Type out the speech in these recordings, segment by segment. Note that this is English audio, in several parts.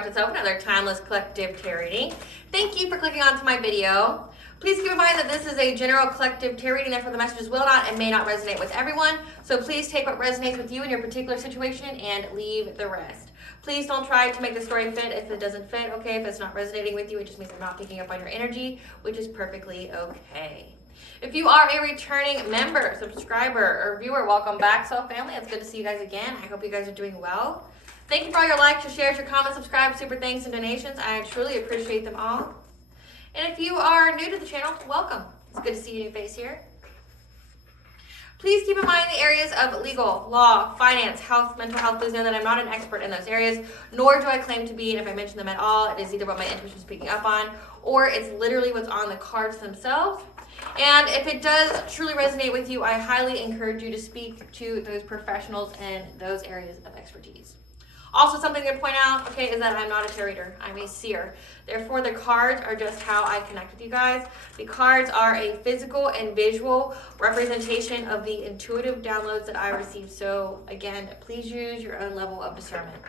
ASHUTOSH, another timeless collective tarot reading. Thank you for clicking onto my video. Please keep in mind that this is a general collective tarot reading, therefore the messages will not and may not resonate with everyone. So please take what resonates with you in your particular situation and leave the rest. Please don't try to make the story fit if it doesn't fit, okay? If it's not resonating with you, it just means I'm not picking up on your energy, which is perfectly okay. If you are a returning member, subscriber, or viewer, welcome back, Soul Family. It's good to see you guys again. I hope you guys are doing well. Thank you for all your likes, your shares, your comments, subscribe, super thanks, and donations. I truly appreciate them all. And if you are new to the channel, welcome. It's good to see a new face here. Please keep in mind the areas of legal, law, finance, health, mental health. Please know that I'm not an expert in those areas, nor do I claim to be. And if I mention them at all, it is either what my intuition is picking up on, or it's literally what's on the cards themselves. And if it does truly resonate with you, I highly encourage you to speak to those professionals in those areas of expertise. Also, something to point out, okay, is that I'm not a tarot reader. I'm a seer. Therefore, the cards are just how I connect with you guys. The cards are a physical and visual representation of the intuitive downloads that I received. So, again, please use your own level of discernment.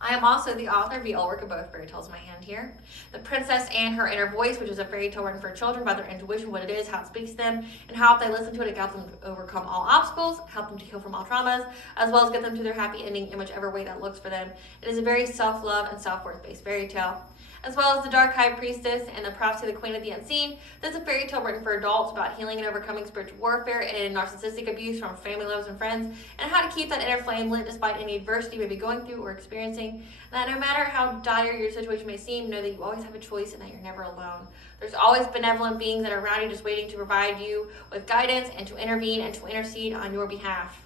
I am also the author of the work of both fairy tales in my hand here. The Princess and Her Inner Voice, which is a fairy tale written for children about their intuition, what it is, how it speaks to them, and how if they listen to it, it can help them overcome all obstacles, help them to heal from all traumas, as well as get them to their happy ending in whichever way that looks for them. It is a very self-love and self-worth based fairy tale. As well as the Dark High Priestess and the Prophecy of the Queen of the Unseen. That's a fairy tale written for adults about healing and overcoming spiritual warfare and narcissistic abuse from family, lovers, and friends, and how to keep that inner flame lit despite any adversity you may be going through or experiencing. That no matter how dire your situation may seem, know that you always have a choice and that you're never alone. There's always benevolent beings that are around you just waiting to provide you with guidance and to intervene and to intercede on your behalf.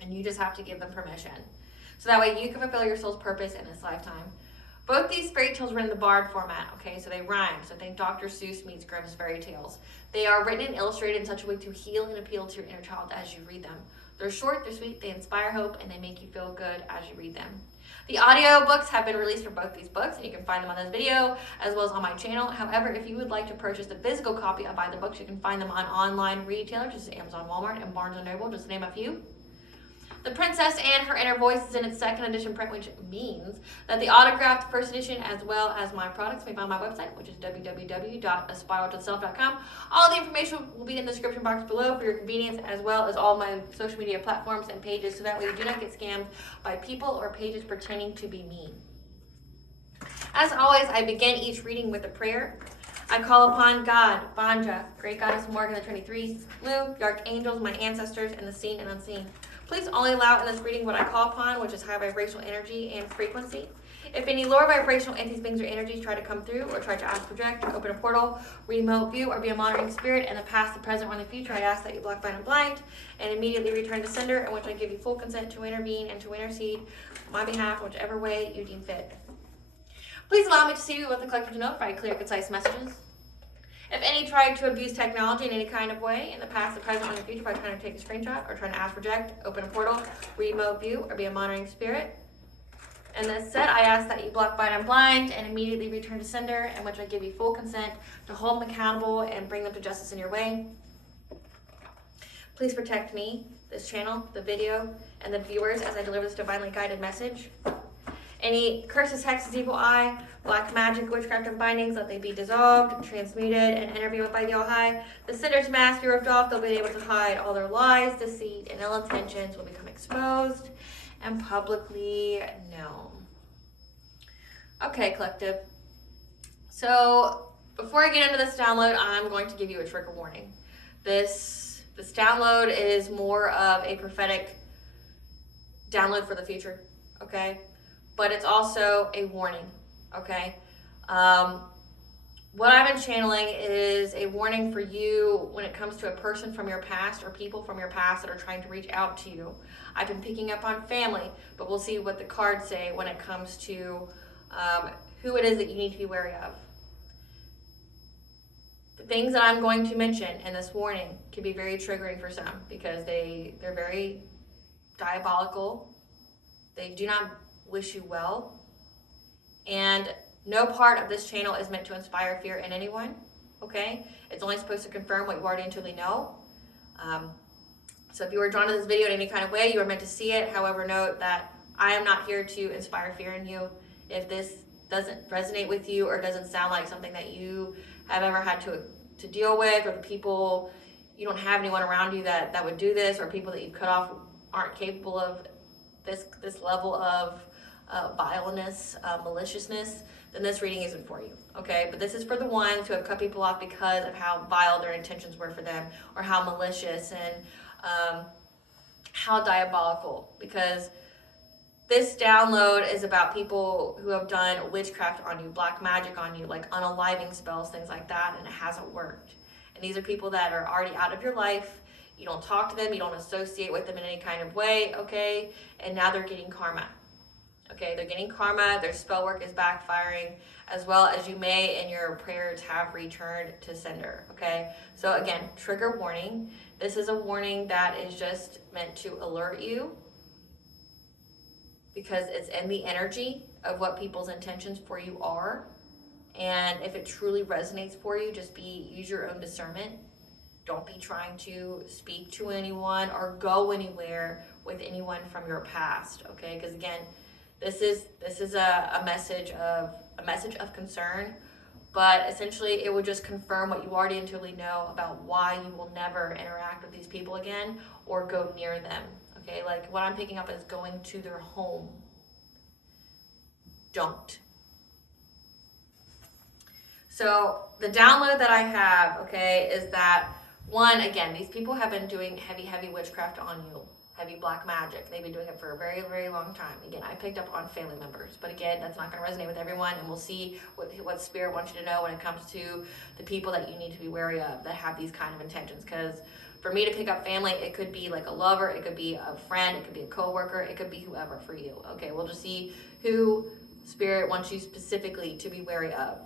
And you just have to give them permission. So that way you can fulfill your soul's purpose in this lifetime. Both these fairy tales are in the Bard format, okay? So they rhyme. So think Dr. Seuss meets Grimm's fairy tales. They are written and illustrated in such a way to heal and appeal to your inner child as you read them. They're short, they're sweet, they inspire hope, and they make you feel good as you read them. The audio books have been released for both these books, and you can find them on this video as well as on my channel. However, if you would like to purchase the physical copy of either books, you can find them on online retailers, just Amazon, Walmart, and Barnes & Noble, just to name a few. The Princess and Her Inner Voice is in its second edition print, which means that the autographed first edition as well as my products may be on my website, which is www.aspiraltotheself.com. All the information will be in the description box below for your convenience, as well as all my social media platforms and pages, so that way you do not get scammed by people or pages pretending to be mean. As always, I begin each reading with a prayer. I call upon God, Banja, Great Goddess Morgan, the Trinity Three, Moon, the Archangels, my ancestors, and the seen and unseen. Please only allow in this reading what I call upon, which is high vibrational energy and frequency. If any lower vibrational entities, beings, or energies try to come through or try to ask, project, or open a portal, remote view, or be a monitoring spirit in the past, the present, or in the future, I ask that you block, bind, and blind, and immediately return to sender, in which I give you full consent to intervene and to intercede on my behalf, whichever way you deem fit. Please allow me to see what the collective to know by clear, concise messages. If any tried to abuse technology in any kind of way, in the past, the present, or in the future, by trying to take a screenshot, or trying to ask, project, open a portal, remote view, or be a monitoring spirit, and this said, I ask that you block, bind, and blind, and immediately return to sender, in which I give you full consent to hold them accountable and bring them to justice in your way. Please protect me, this channel, the video, and the viewers as I deliver this divinely guided message. Any curses, hexes, evil eye, black magic, witchcraft, and bindings, let they be dissolved, transmuted, and interviewed by the All-High. The sinner's mask be ripped off, they'll be able to hide all their lies, deceit, and ill intentions will become exposed and publicly known. Okay, collective. So, before I get into this download, I'm going to give you a trigger warning. This download is more of a prophetic download for the future, okay? But it's also a warning, okay? What I've been channeling is a warning for you when it comes to a person from your past or people from your past that are trying to reach out to you. I've been picking up on family, but we'll see what the cards say when it comes to who it is that you need to be wary of. The things that I'm going to mention in this warning can be very triggering for some because they're very diabolical. They do not wish you well, and no part of this channel is meant to inspire fear in anyone, okay? It's only supposed to confirm what you already intuitively know. So if you were drawn to this video in any kind of way, you are meant to see it. However, note that I am not here to inspire fear in you. If this doesn't resonate with you or doesn't sound like something that you have ever had to deal with, or the people, you don't have anyone around you that would do this, or people that you've cut off aren't capable of this level of vileness, maliciousness, then this reading isn't for you, okay? But this is for the ones who have cut people off because of how vile their intentions were for them, or how malicious and how diabolical, because this download is about people who have done witchcraft on you, black magic on you, like unaliving spells, things like that, and it hasn't worked. And these are people that are already out of your life. You don't talk to them, you don't associate with them in any kind of way, okay? And now they're getting karma. Okay, they're getting karma, their spell work is backfiring, as well as you may in your prayers have returned to sender, okay? So again, trigger warning. This is a warning that is just meant to alert you, because it's in the energy of what people's intentions for you are. And if it truly resonates for you, just use your own discernment. Don't be trying to speak to anyone or go anywhere with anyone from your past, okay? Because again, this is a message of concern, but essentially it would just confirm what you already intuitively know about why you will never interact with these people again or go near them. Okay, like what I'm picking up is going to their home. Don't. So the download that I have, okay, is that one, again, these people have been doing heavy witchcraft on you, heavy black magic. They've been doing it for a very, very long time. Again, I picked up on family members, but again, that's not going to resonate with everyone, and we'll see what Spirit wants you to know when it comes to the people that you need to be wary of that have these kind of intentions. Because for me to pick up family, it could be like a lover, it could be a friend, it could be a coworker, it could be whoever for you. Okay, we'll just see who Spirit wants you specifically to be wary of.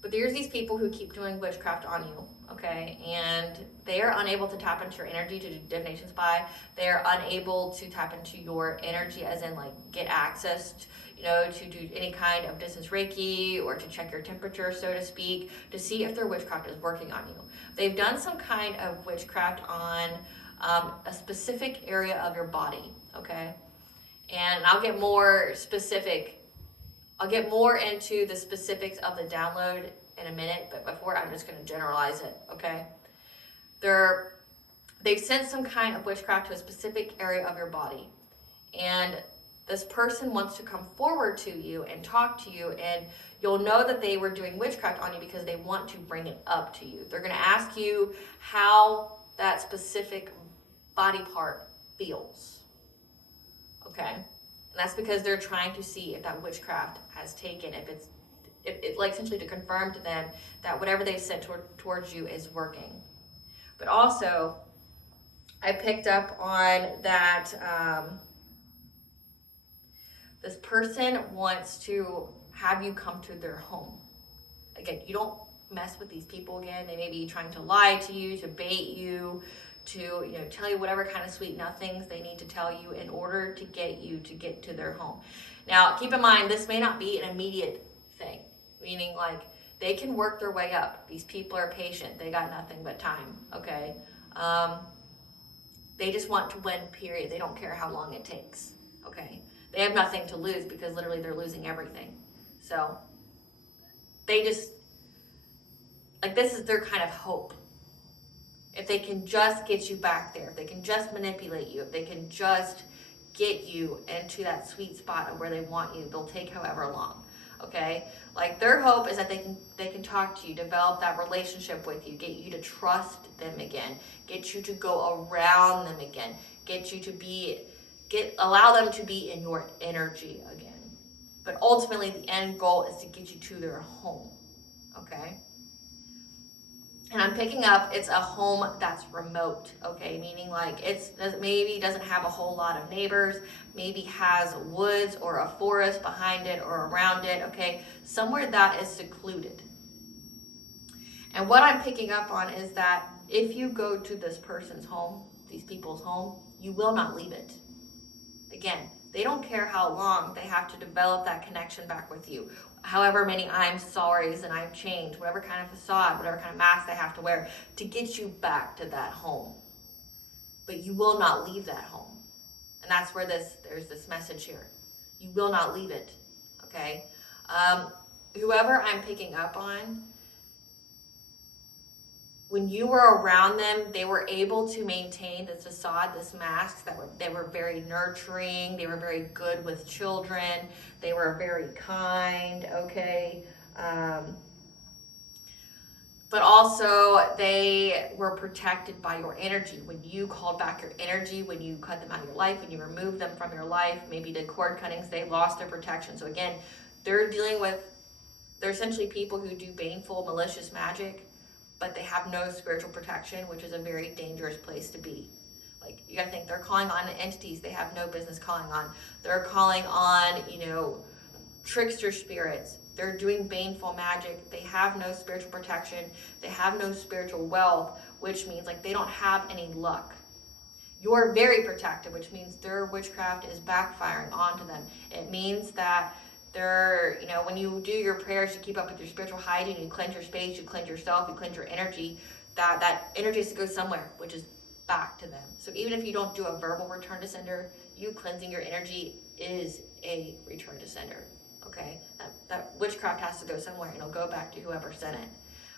But there's these people who keep doing witchcraft on you, okay? And they are unable to tap into your energy to do divination spy. They are unable to tap into your energy, as in like get access to do any kind of distance Reiki or to check your temperature, so to speak, to see if their witchcraft is working on you. They've done some kind of witchcraft on a specific area of your body, okay? And I'll get more specific. I'll get more into the specifics of the download in a minute, but before, I'm just going to generalize it, okay? They've sent some kind of witchcraft to a specific area of your body, and this person wants to come forward to you and talk to you, and you'll know that they were doing witchcraft on you because they want to bring it up to you. They're going to ask you how that specific body part feels, okay? And that's because they're trying to see if that witchcraft has taken, if it like essentially to confirm to them that whatever they've sent towards you is working. But also, I picked up on that this person wants to have you come to their home. Again, you don't mess with these people again. They may be trying to lie to you, to bait you, to tell you whatever kind of sweet nothings they need to tell you in order to get you to get to their home. Now, keep in mind, this may not be an immediate thing, meaning like they can work their way up. These people are patient. They got nothing but time, okay? They just want to win, period. They don't care how long it takes, okay? They have nothing to lose because literally they're losing everything. So they just, like, this is their kind of hope. If they can just get you back there, if they can just manipulate you, if they can just get you into that sweet spot of where they want you, they'll take however long, okay? Like, their hope is that they can talk to you, develop that relationship with you, get you to trust them again, get you to go around them again, get you to allow them to be in your energy again. But ultimately, the end goal is to get you to their home, okay? And I'm picking up, it's a home that's remote, okay? Meaning like maybe doesn't have a whole lot of neighbors, maybe has woods or a forest behind it or around it, okay? Somewhere that is secluded. And what I'm picking up on is that if you go to this person's home, these people's home, you will not leave it. Again, they don't care how long they have to develop that connection back with you. However many I'm sorry's and I've changed, whatever kind of facade, whatever kind of mask they have to wear to get you back to that home. But you will not leave that home. And that's where there's this message here. You will not leave it, okay? Whoever I'm picking up on, when you were around them, they were able to maintain this facade, this mask, they were very nurturing, they were very good with children, they were very kind, okay? But also they were protected by your energy. When you called back your energy, when you cut them out of your life, when you removed them from your life, maybe did cord cuttings, they lost their protection. So again, they're essentially people who do baneful, malicious magic, but they have no spiritual protection, which is a very dangerous place to be. Like, you gotta think, they're calling on entities they have no business calling on. They're calling on, trickster spirits. They're doing baneful magic. They have no spiritual protection. They have no spiritual wealth, which means like they don't have any luck. You're very protected, which means their witchcraft is backfiring onto them. It means that they're, when you do your prayers, you keep up with your spiritual hygiene, you cleanse your space, you cleanse yourself, you cleanse your energy, that energy has to go somewhere, which is back to them. So even if you don't do a verbal return to sender, you cleansing your energy is a return to sender. Okay, that witchcraft has to go somewhere and it'll go back to whoever sent it.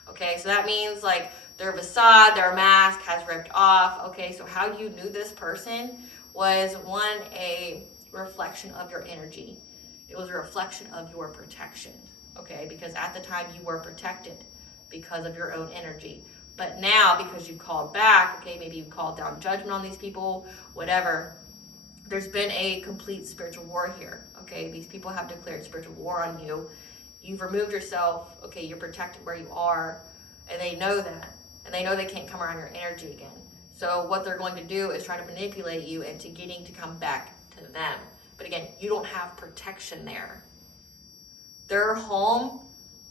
Okay, so that means like their facade, their mask has ripped off. Okay, so how you knew this person was a reflection of your energy. It was a reflection of your protection. Okay, because at the time you were protected because of your own energy. But now, because you've called back, okay, maybe you've called down judgment on these people, whatever, there's been a complete spiritual war here. Okay, these people have declared spiritual war on you. You've removed yourself. Okay, you're protected where you are, and they know that, and they know they can't come around your energy again. So what they're going to do is try to manipulate you into getting to come back to them. But again, you don't have protection there. Their home,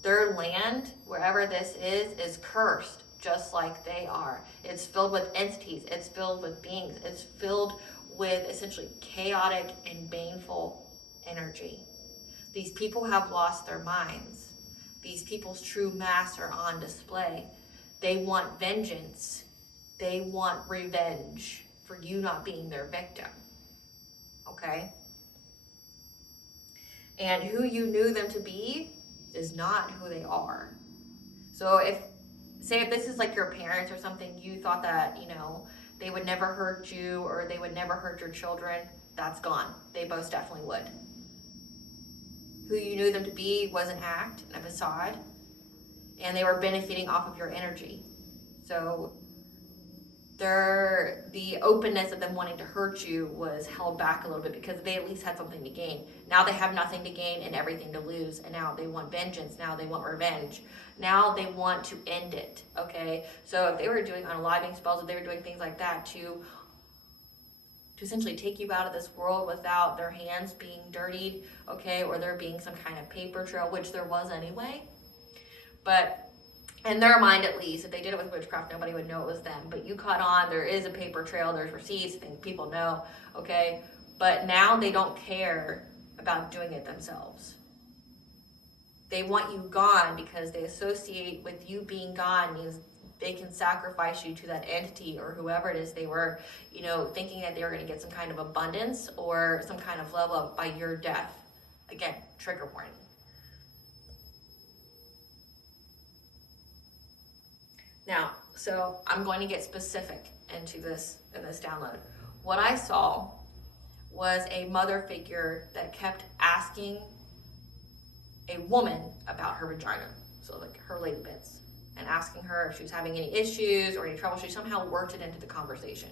their land, wherever this is cursed, just like they are. It's filled with entities. It's filled with beings. It's filled with essentially chaotic and baneful energy. These people have lost their minds. These people's true masks are on display. They want vengeance. They want revenge for you not being their victim. Okay? And who you knew them to be is not who they are. So if this is like your parents or something, you thought that, they would never hurt you or they would never hurt your children, that's gone. They most definitely would. Who you knew them to be was an act, a facade, and they were benefiting off of your energy. So the openness of them wanting to hurt you was held back a little bit because they at least had something to gain. Now they have nothing to gain and everything to lose, and now they want vengeance. Now they want revenge. Now they want to end it, okay? So if they were doing unaliving spells, if they were doing things like that to essentially take you out of this world without their hands being dirtied, okay, or there being some kind of paper trail, which there was anyway. But in their mind, at least, if they did it with witchcraft, nobody would know it was them. But you caught on, there is a paper trail, there's receipts, things people know, okay? But now they don't care about doing it themselves. They want you gone because they associate with you being gone means they can sacrifice you to that entity or whoever it is they were, thinking that they were going to get some kind of abundance or some kind of level up by your death. Again, trigger warning. Now, so I'm going to get specific into this in this download. What I saw was a mother figure that kept asking a woman about her vagina, so like her lady bits, and asking her if she was having any issues or any trouble. She somehow worked it into the conversation.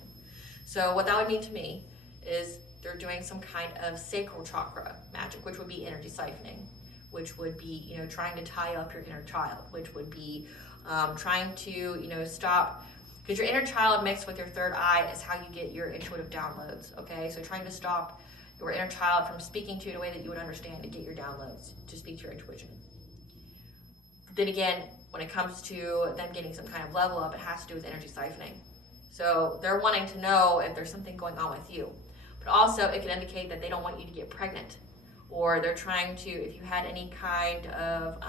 So what that would mean to me is they're doing some kind of sacral chakra magic, which would be energy siphoning, which would be, trying to tie up your inner child, which would be trying to, stop, because your inner child mixed with your third eye is how you get your intuitive downloads, okay? So trying to stop your inner child from speaking to you in a way that you would understand to get your downloads, to speak to your intuition. Then again, when it comes to them getting some kind of level up, it has to do with energy siphoning. So they're wanting to know if there's something going on with you. But also it can indicate that they don't want you to get pregnant, or they're trying to, if you had any kind of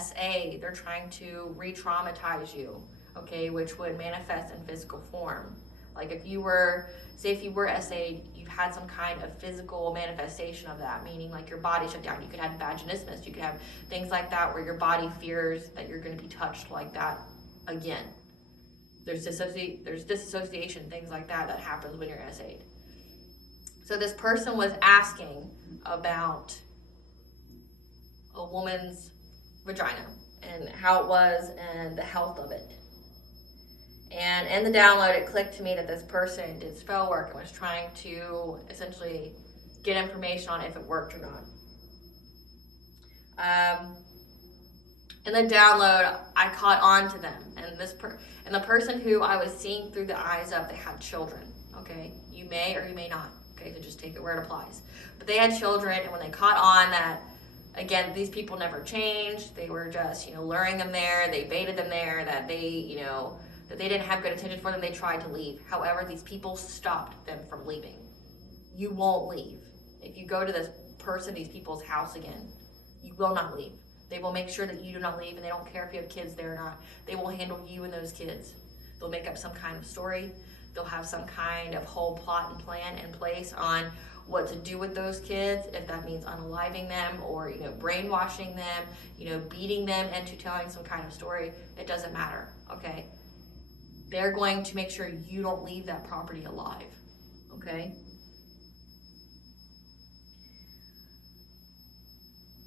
SA, they're trying to re-traumatize you, okay, which would manifest in physical form. Like if you were, say if you were SA'd, you've had some kind of physical manifestation of that, meaning like your body shut down. You could have vaginismus, you could have things like that where your body fears that you're going to be touched like that again. There's disassociation, things like that happens when you're SA'd. So this person was asking about a woman's vagina and how it was and the health of it. And in the download, it clicked to me that this person did spell work and was trying to essentially get information on if it worked or not. In the download, I caught on to them, and the person who I was seeing through the eyes of, they had children. Okay, you may or you may not. Okay, so just take it where it applies. But they had children, and when they caught on that, again, these people never changed. They were just, luring them there. They baited them there. That they, that they didn't have good intentions for them. They tried to leave. However, these people stopped them from leaving. You won't leave. If you go to this person, these people's house again, you will not leave. They will make sure that you do not leave, and they don't care if you have kids there or not. They will handle you and those kids. They'll make up some kind of story. They'll have some kind of whole plot and plan in place on what to do with those kids, if that means unaliving them or, brainwashing them, beating them into telling some kind of story. It doesn't matter, okay? They're going to make sure you don't leave that property alive, okay?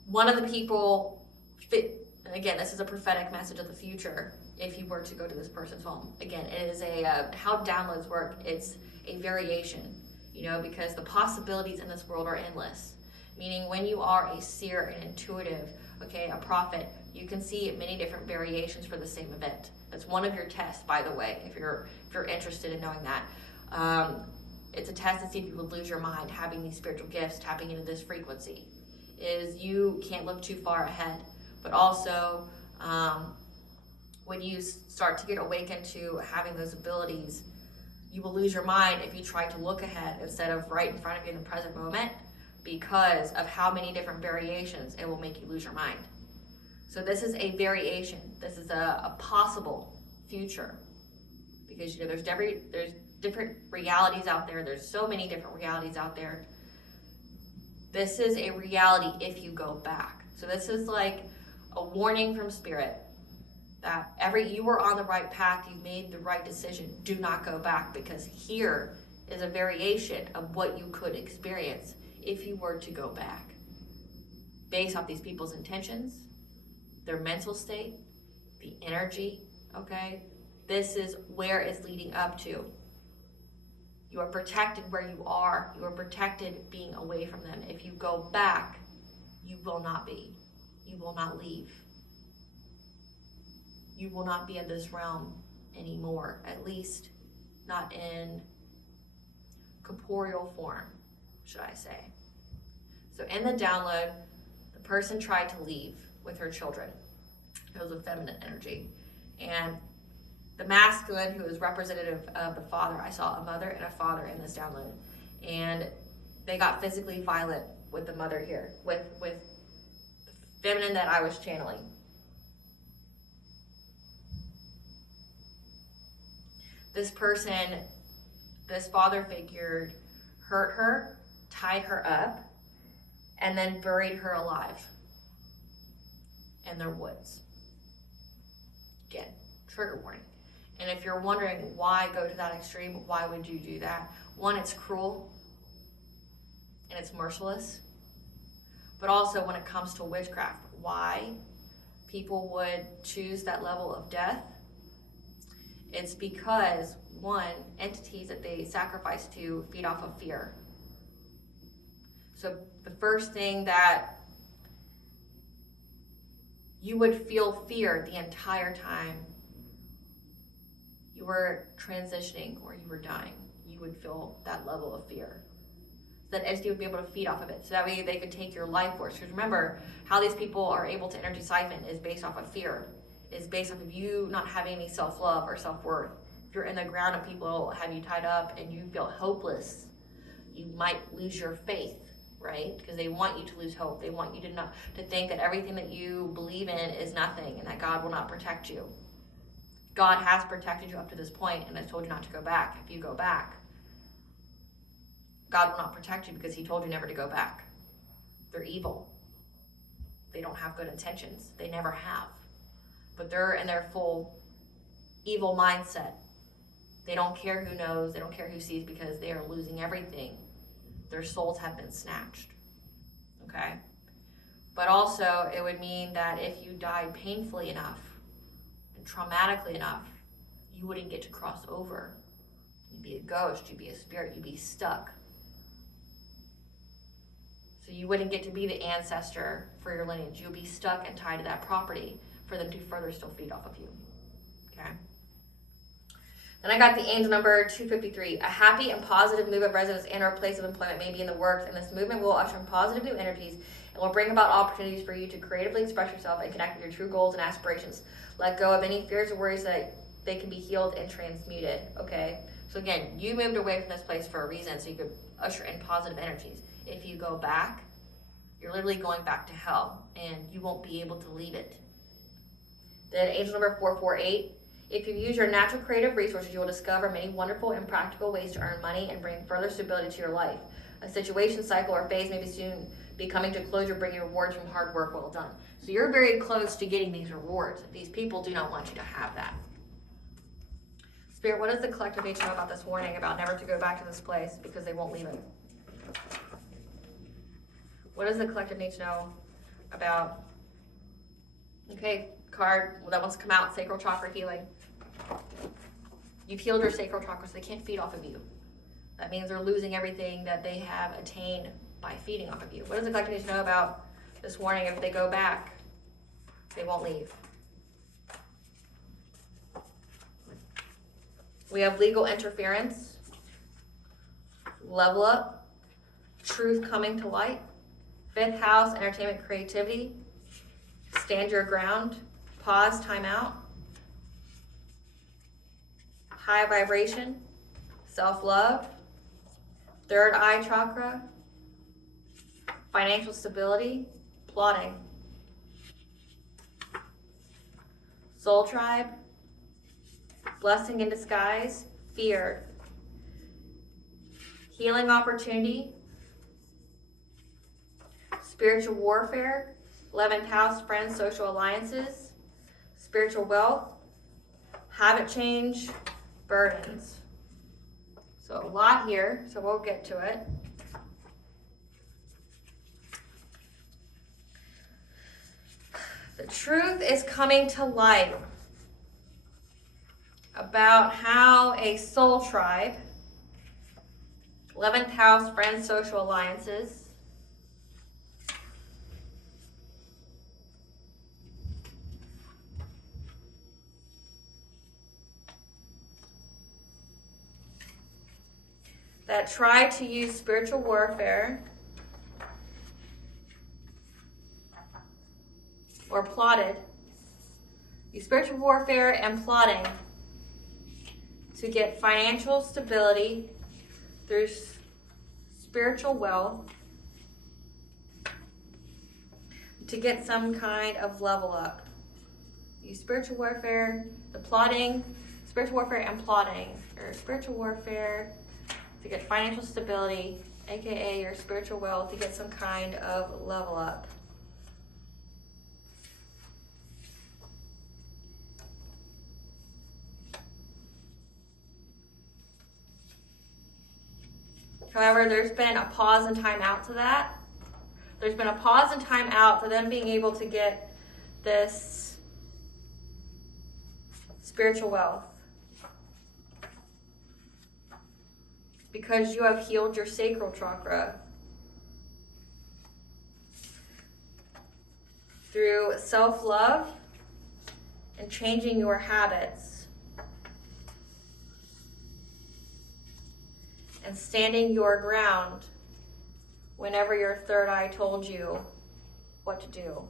One of the people, and again, this is a prophetic message of the future, if you were to go to this person's home. Again, it is how downloads work, it's a variation, because the possibilities in this world are endless. Meaning when you are a seer, an intuitive, okay, a prophet, you can see many different variations for the same event. That's one of your tests, by the way, if you're interested in knowing that. It's a test to see if you would lose your mind having these spiritual gifts, tapping into this frequency. Is you can't look too far ahead, but also when you start to get awakened to having those abilities, you will lose your mind if you try to look ahead instead of right in front of you in the present moment, because of how many different variations it will make you lose your mind. So this is a variation. This is a possible future, because there's different realities out there. There's so many different realities out there. This is a reality if you go back. So this is like a warning from Spirit that you were on the right path, you made the right decision. Do not go back, because here is a variation of what you could experience if you were to go back. Based off these people's intentions, their mental state, the energy, okay? This is where it's leading up to. You are protected where you are. You are protected being away from them. If you go back, you will not be. You will not leave. You will not be in this realm anymore, at least not in corporeal form, should I say. So in the download, the person tried to leave with her children. It was a feminine energy. And the masculine, who is representative of the father, I saw a mother and a father in this download. And they got physically violent with the mother here, with the feminine that I was channeling. This person, this father figure, hurt her, tied her up, and then buried her alive in their woods. Again, trigger warning. And if you're wondering why go to that extreme, why would you do that? One, it's cruel and it's merciless. But also when it comes to witchcraft, why people would choose that level of death, it's because, one, entities that they sacrifice to feed off of fear. So the first thing that you would feel fear the entire time you were transitioning or you were dying. You would feel that level of fear. So that entity would be able to feed off of it. So that way they could take your life force. Because remember, how these people are able to energy siphon is based off of fear. Is based off of you not having any self-love or self-worth. If you're in the ground and people have you tied up and you feel hopeless, you might lose your faith, right? Because they want you to lose hope. They want you to think that everything that you believe in is nothing and that God will not protect you. God has protected you up to this point and has told you not to go back. If you go back, God will not protect you because he told you never to go back. They're evil. They don't have good intentions. They never have. But they're in their full evil mindset. They don't care who knows. They don't care who sees because they are losing everything. Their souls have been snatched. Okay? But also, it would mean that if you died painfully enough and traumatically enough, you wouldn't get to cross over. You'd be a ghost. You'd be a spirit. You'd be stuck. So you wouldn't get to be the ancestor for your lineage. You'll be stuck and tied to that property for them to further still feed off of you. Okay? Then I got the angel number 253. A happy and positive move of residence and or place of employment may be in the works, and this movement will usher in positive new energies and will bring about opportunities for you to creatively express yourself and connect with your true goals and aspirations. Let go of any fears or worries that they can be healed and transmuted. Okay? So again, you moved away from this place for a reason, so you could usher in positive energies. If you go back, you're literally going back to hell, and you won't be able to leave it. Then angel number 448. If you use your natural creative resources, you will discover many wonderful and practical ways to earn money and bring further stability to your life. A situation, cycle, or phase may be soon be coming to closure, bringing rewards from hard work well done. So you're very close to getting these rewards. These people do not want you to have that. Spirit, what does the collective need to know about this warning about never to go back to this place because they won't leave it? What does the collective need to know about, okay, card that wants to come out, sacral chakra healing. You've healed your sacral chakra, so they can't feed off of you. That means they're losing everything that they have attained by feeding off of you. What does the collective need to know about this warning? If they go back, they won't leave. We have legal interference, level up, truth coming to light, 5th house, entertainment, creativity, stand your ground, pause, time out, high vibration, self-love, 3rd eye chakra, financial stability, plotting, soul tribe, blessing in disguise, fear, healing opportunity, spiritual warfare, 11th house, friends, social alliances, spiritual wealth, habit change, burdens. So a lot here, so we'll get to it. The truth is coming to light about how a soul tribe, 11th house, friends, social alliances, that try to use spiritual warfare or plotted, use spiritual warfare and plotting to get financial stability through spiritual wealth, to get some kind of level up. Use spiritual warfare, the plotting, spiritual warfare and plotting, or spiritual warfare to get financial stability, aka your spiritual wealth, to get some kind of level up. However, there's been a pause and time out to that. There's been a pause and time out to them being able to get this spiritual wealth. Because you have healed your sacral chakra through self-love and changing your habits and standing your ground whenever your 3rd eye told you what to do.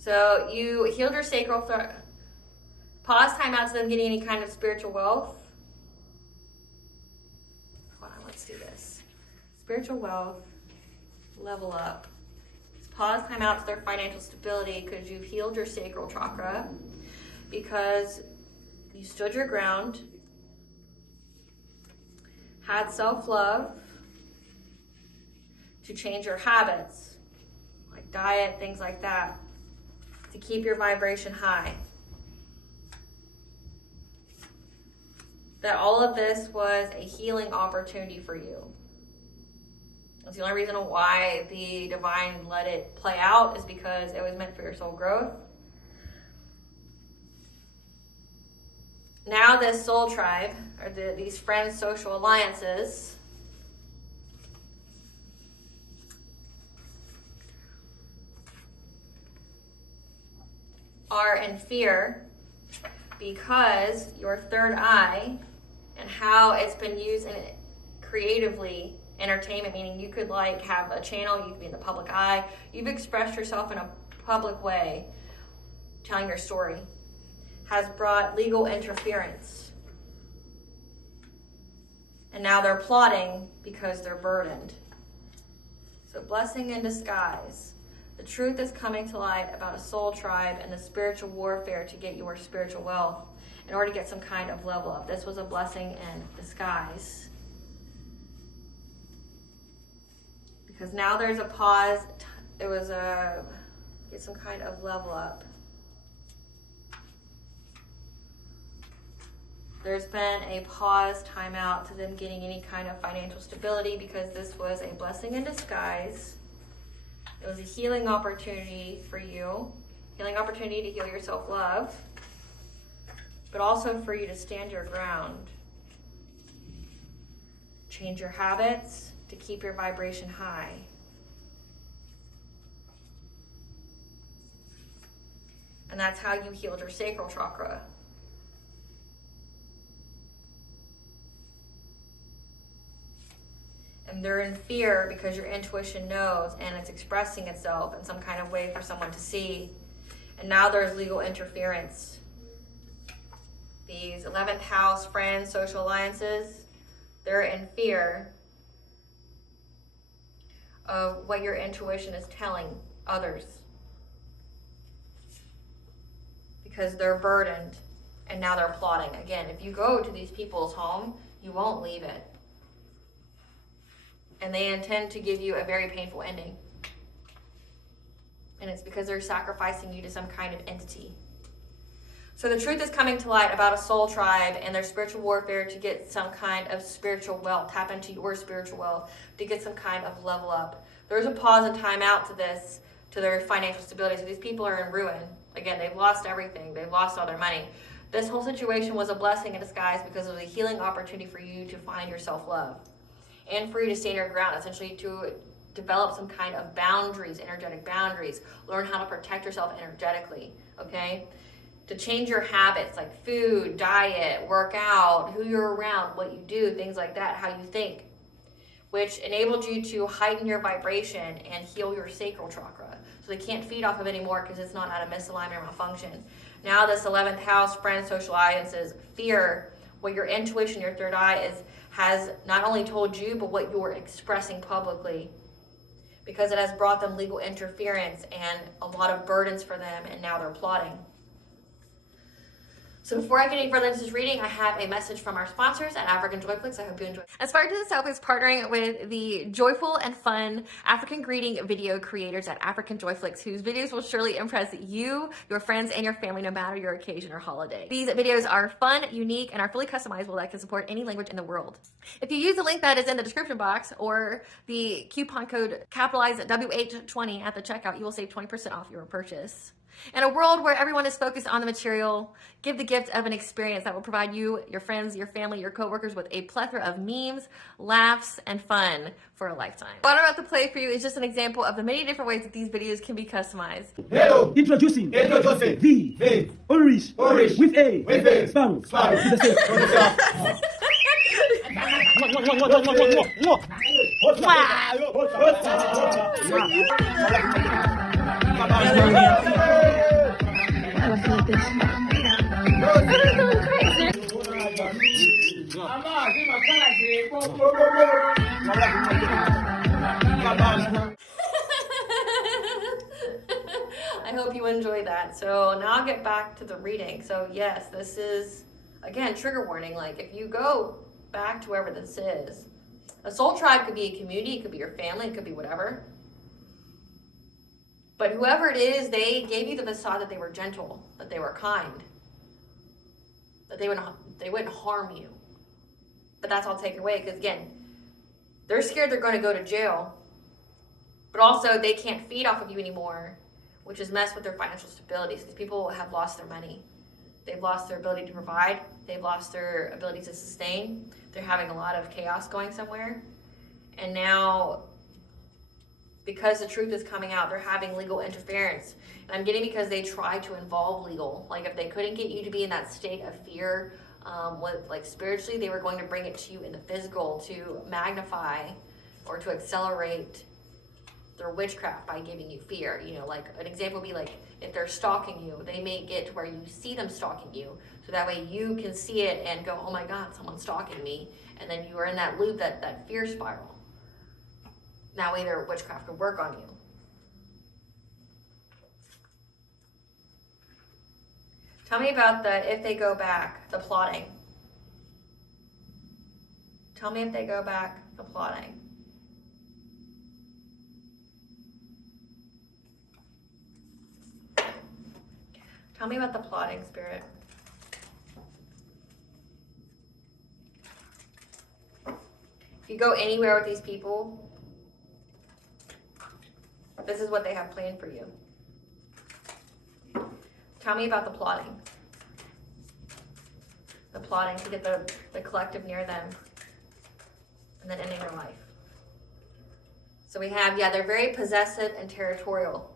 So you healed your sacral pause time out to them getting any kind of spiritual wealth. Hold on, let's do this. Spiritual wealth, level up, Pause, time out to their financial stability because you've healed your sacral chakra, because you stood your ground, had self-love to change your habits, like diet, things like that, to keep your vibration high. That all of this was a healing opportunity for you. That's the only reason why the divine let it play out, is because it was meant for your soul growth. Now this soul tribe, or these friends, social alliances, are in fear because your third eye and how it's been used in creatively entertainment, meaning you could like have a channel, you could be in the public eye, you've expressed yourself in a public way, telling your story, has brought legal interference. And now they're plotting because they're burdened. So blessing in disguise. The truth is coming to light about a soul tribe and the spiritual warfare to get your spiritual wealth in order to get some kind of level up. This was a blessing in disguise. Because now there's a pause. It was a get some kind of level up. There's been a pause, time out to them getting any kind of financial stability, because this was a blessing in disguise. It was a healing opportunity for you, healing opportunity to heal your self-love, but also for you to stand your ground, change your habits to keep your vibration high. And that's how you healed your sacral chakra. And they're in fear because your intuition knows, and it's expressing itself in some kind of way for someone to see. And now there's legal interference. These 11th house friends, social alliances, they're in fear of what your intuition is telling others, because they're burdened and now they're plotting. Again, if you go to these people's home, you won't leave it. And they intend to give you a very painful ending. And it's because they're sacrificing you to some kind of entity. So the truth is coming to light about a soul tribe and their spiritual warfare to get some kind of spiritual wealth, tap into your spiritual wealth, to get some kind of level up. There's a pause and time out to this, to their financial stability. So these people are in ruin. Again, they've lost everything. They've lost all their money. This whole situation was a blessing in disguise because it was a healing opportunity for you to find your self-love and for you to stand your ground, essentially to develop some kind of boundaries, energetic boundaries, learn how to protect yourself energetically, okay? To change your habits like food, diet, work out, who you're around, what you do, things like that, how you think, which enabled you to heighten your vibration and heal your sacral chakra. So they can't feed off of it anymore because it's not out of misalignment or malfunction. Now this 11th house, friends, social alliances, fear, what your intuition, your third eye has not only told you, but what you're expressing publicly, because it has brought them legal interference and a lot of burdens for them, and now they're plotting. So before I get any further into this reading, I have a message from our sponsors at Africanjoyflix. I hope you enjoy. Aspire to the Self is partnering with the joyful and fun African greeting video creators at Africanjoyflix, whose videos will surely impress you, your friends, and your family, no matter your occasion or holiday. These videos are fun, unique, and are fully customizable that can support any language in the world. If you use the link that is in the description box or the coupon code capitalized WH20 at the checkout, you will save 20% off your purchase. In a world where everyone is focused on the material, give the gift of an experience that will provide you, your friends, your family, your coworkers with a plethora of memes, laughs, and fun for a lifetime. What I'm about to play for you is just an example of the many different ways that these videos can be customized. Hello! Introducing the Irish with a sparrow to the self. you enjoyed that. So now I'll get back to the reading. So yes, this is, again, trigger warning. Like if you go back to wherever this is, a soul tribe could be a community, it could be your family, it could be whatever. But whoever it is, they gave you the facade that they were gentle, that they were kind, that they wouldn't harm you. But that's all taken away, because again, they're scared they're going to go to jail, but also they can't feed off of you anymore, which has messed with their financial stability. So these people have lost their money. They've lost their ability to provide. They've lost their ability to sustain. They're having a lot of chaos going somewhere. And now, because the truth is coming out, they're having legal interference. And I'm getting because they try to involve legal. Like if they couldn't get you to be in that state of fear, like spiritually, they were going to bring it to you in the physical to magnify or to accelerate their witchcraft by giving you fear. You know, like an example would be like if they're stalking you, they may get to where you see them stalking you, so that way you can see it and go, oh my God, someone's stalking me, and then you are in that loop, that fear spiral. That way their witchcraft could work on you. Tell me about if they go back, the plotting. Tell me if they go back, the plotting. Tell me about the plotting, Spirit. If you go anywhere with these people, this is what they have planned for you. Tell me about the plotting. The plotting to get the collective near them and then ending their life. So we have, they're very possessive and territorial.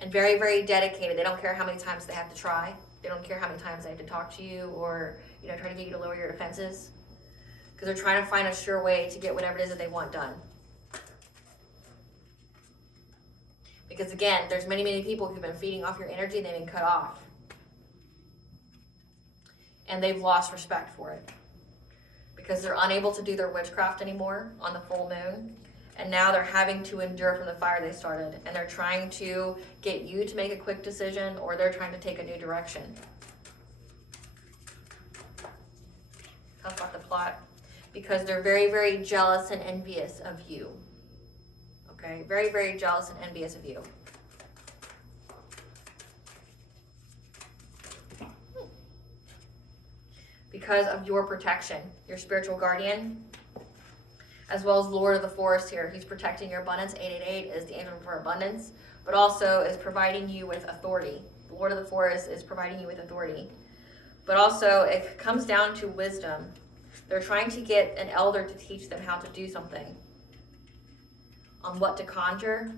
And very, very dedicated. They don't care how many times they have to try. They don't care how many times they have to talk to you or, try to get you to lower your defenses. Because they're trying to find a sure way to get whatever it is that they want done. Because again, there's many, many people who've been feeding off your energy and they've been cut off. And they've lost respect for it. Because they're unable to do their witchcraft anymore on the full moon. And now they're having to endure from the fire they started. And they're trying to get you to make a quick decision, or they're trying to take a new direction. Tell us about the plot. Because they're very, very jealous and envious of you. Okay? Very, very jealous and envious of you. Because of your protection. Your spiritual guardian. As well as Lord of the Forest here. He's protecting your abundance. 888 is the angel for abundance. But also is providing you with authority. The Lord of the Forest is providing you with authority. But also it comes down to wisdom. They're trying to get an elder to teach them how to do something. On what to conjure.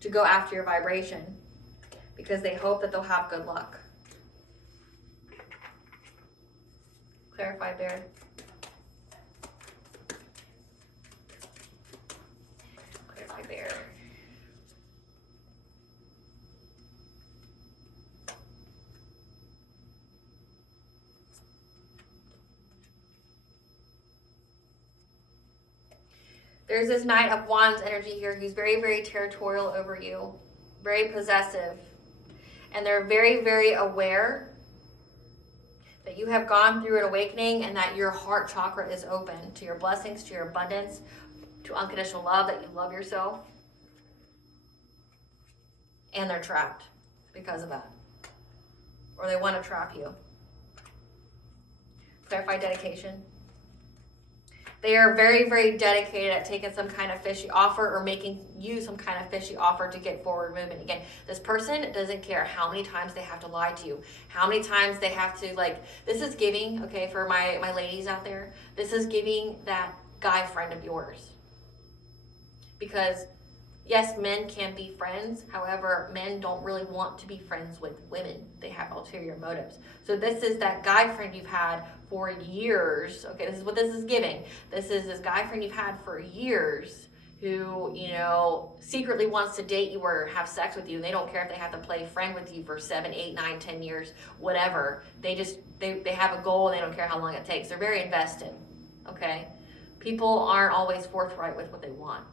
To go after your vibration. Because they hope that they'll have good luck. Clarify, Bear. Clarify, Bear. There's this Knight of Wands energy here who's very, very territorial over you. Very possessive. And they're very, very aware that you have gone through an awakening and that your heart chakra is open to your blessings, to your abundance, to unconditional love, that you love yourself. And they're trapped because of that. Or they want to trap you. Clarify dedication. They are very, very dedicated at taking some kind of fishy offer or making you some kind of fishy offer to get forward movement. Again, this person doesn't care how many times they have to lie to you, how many times they have to, this is giving, okay, for my ladies out there, this is giving that guy friend of yours. Because, yes, men can be friends. However, men don't really want to be friends with women. They have ulterior motives. So this is that guy friend you've had for years. Okay, this is what this is giving. This is this guy friend you've had for years who, secretly wants to date you or have sex with you. And they don't care if they have to play friend with you for 7, 8, 9, 10 years, whatever. They have a goal and they don't care how long it takes. They're very invested, okay? People aren't always forthright with what they want.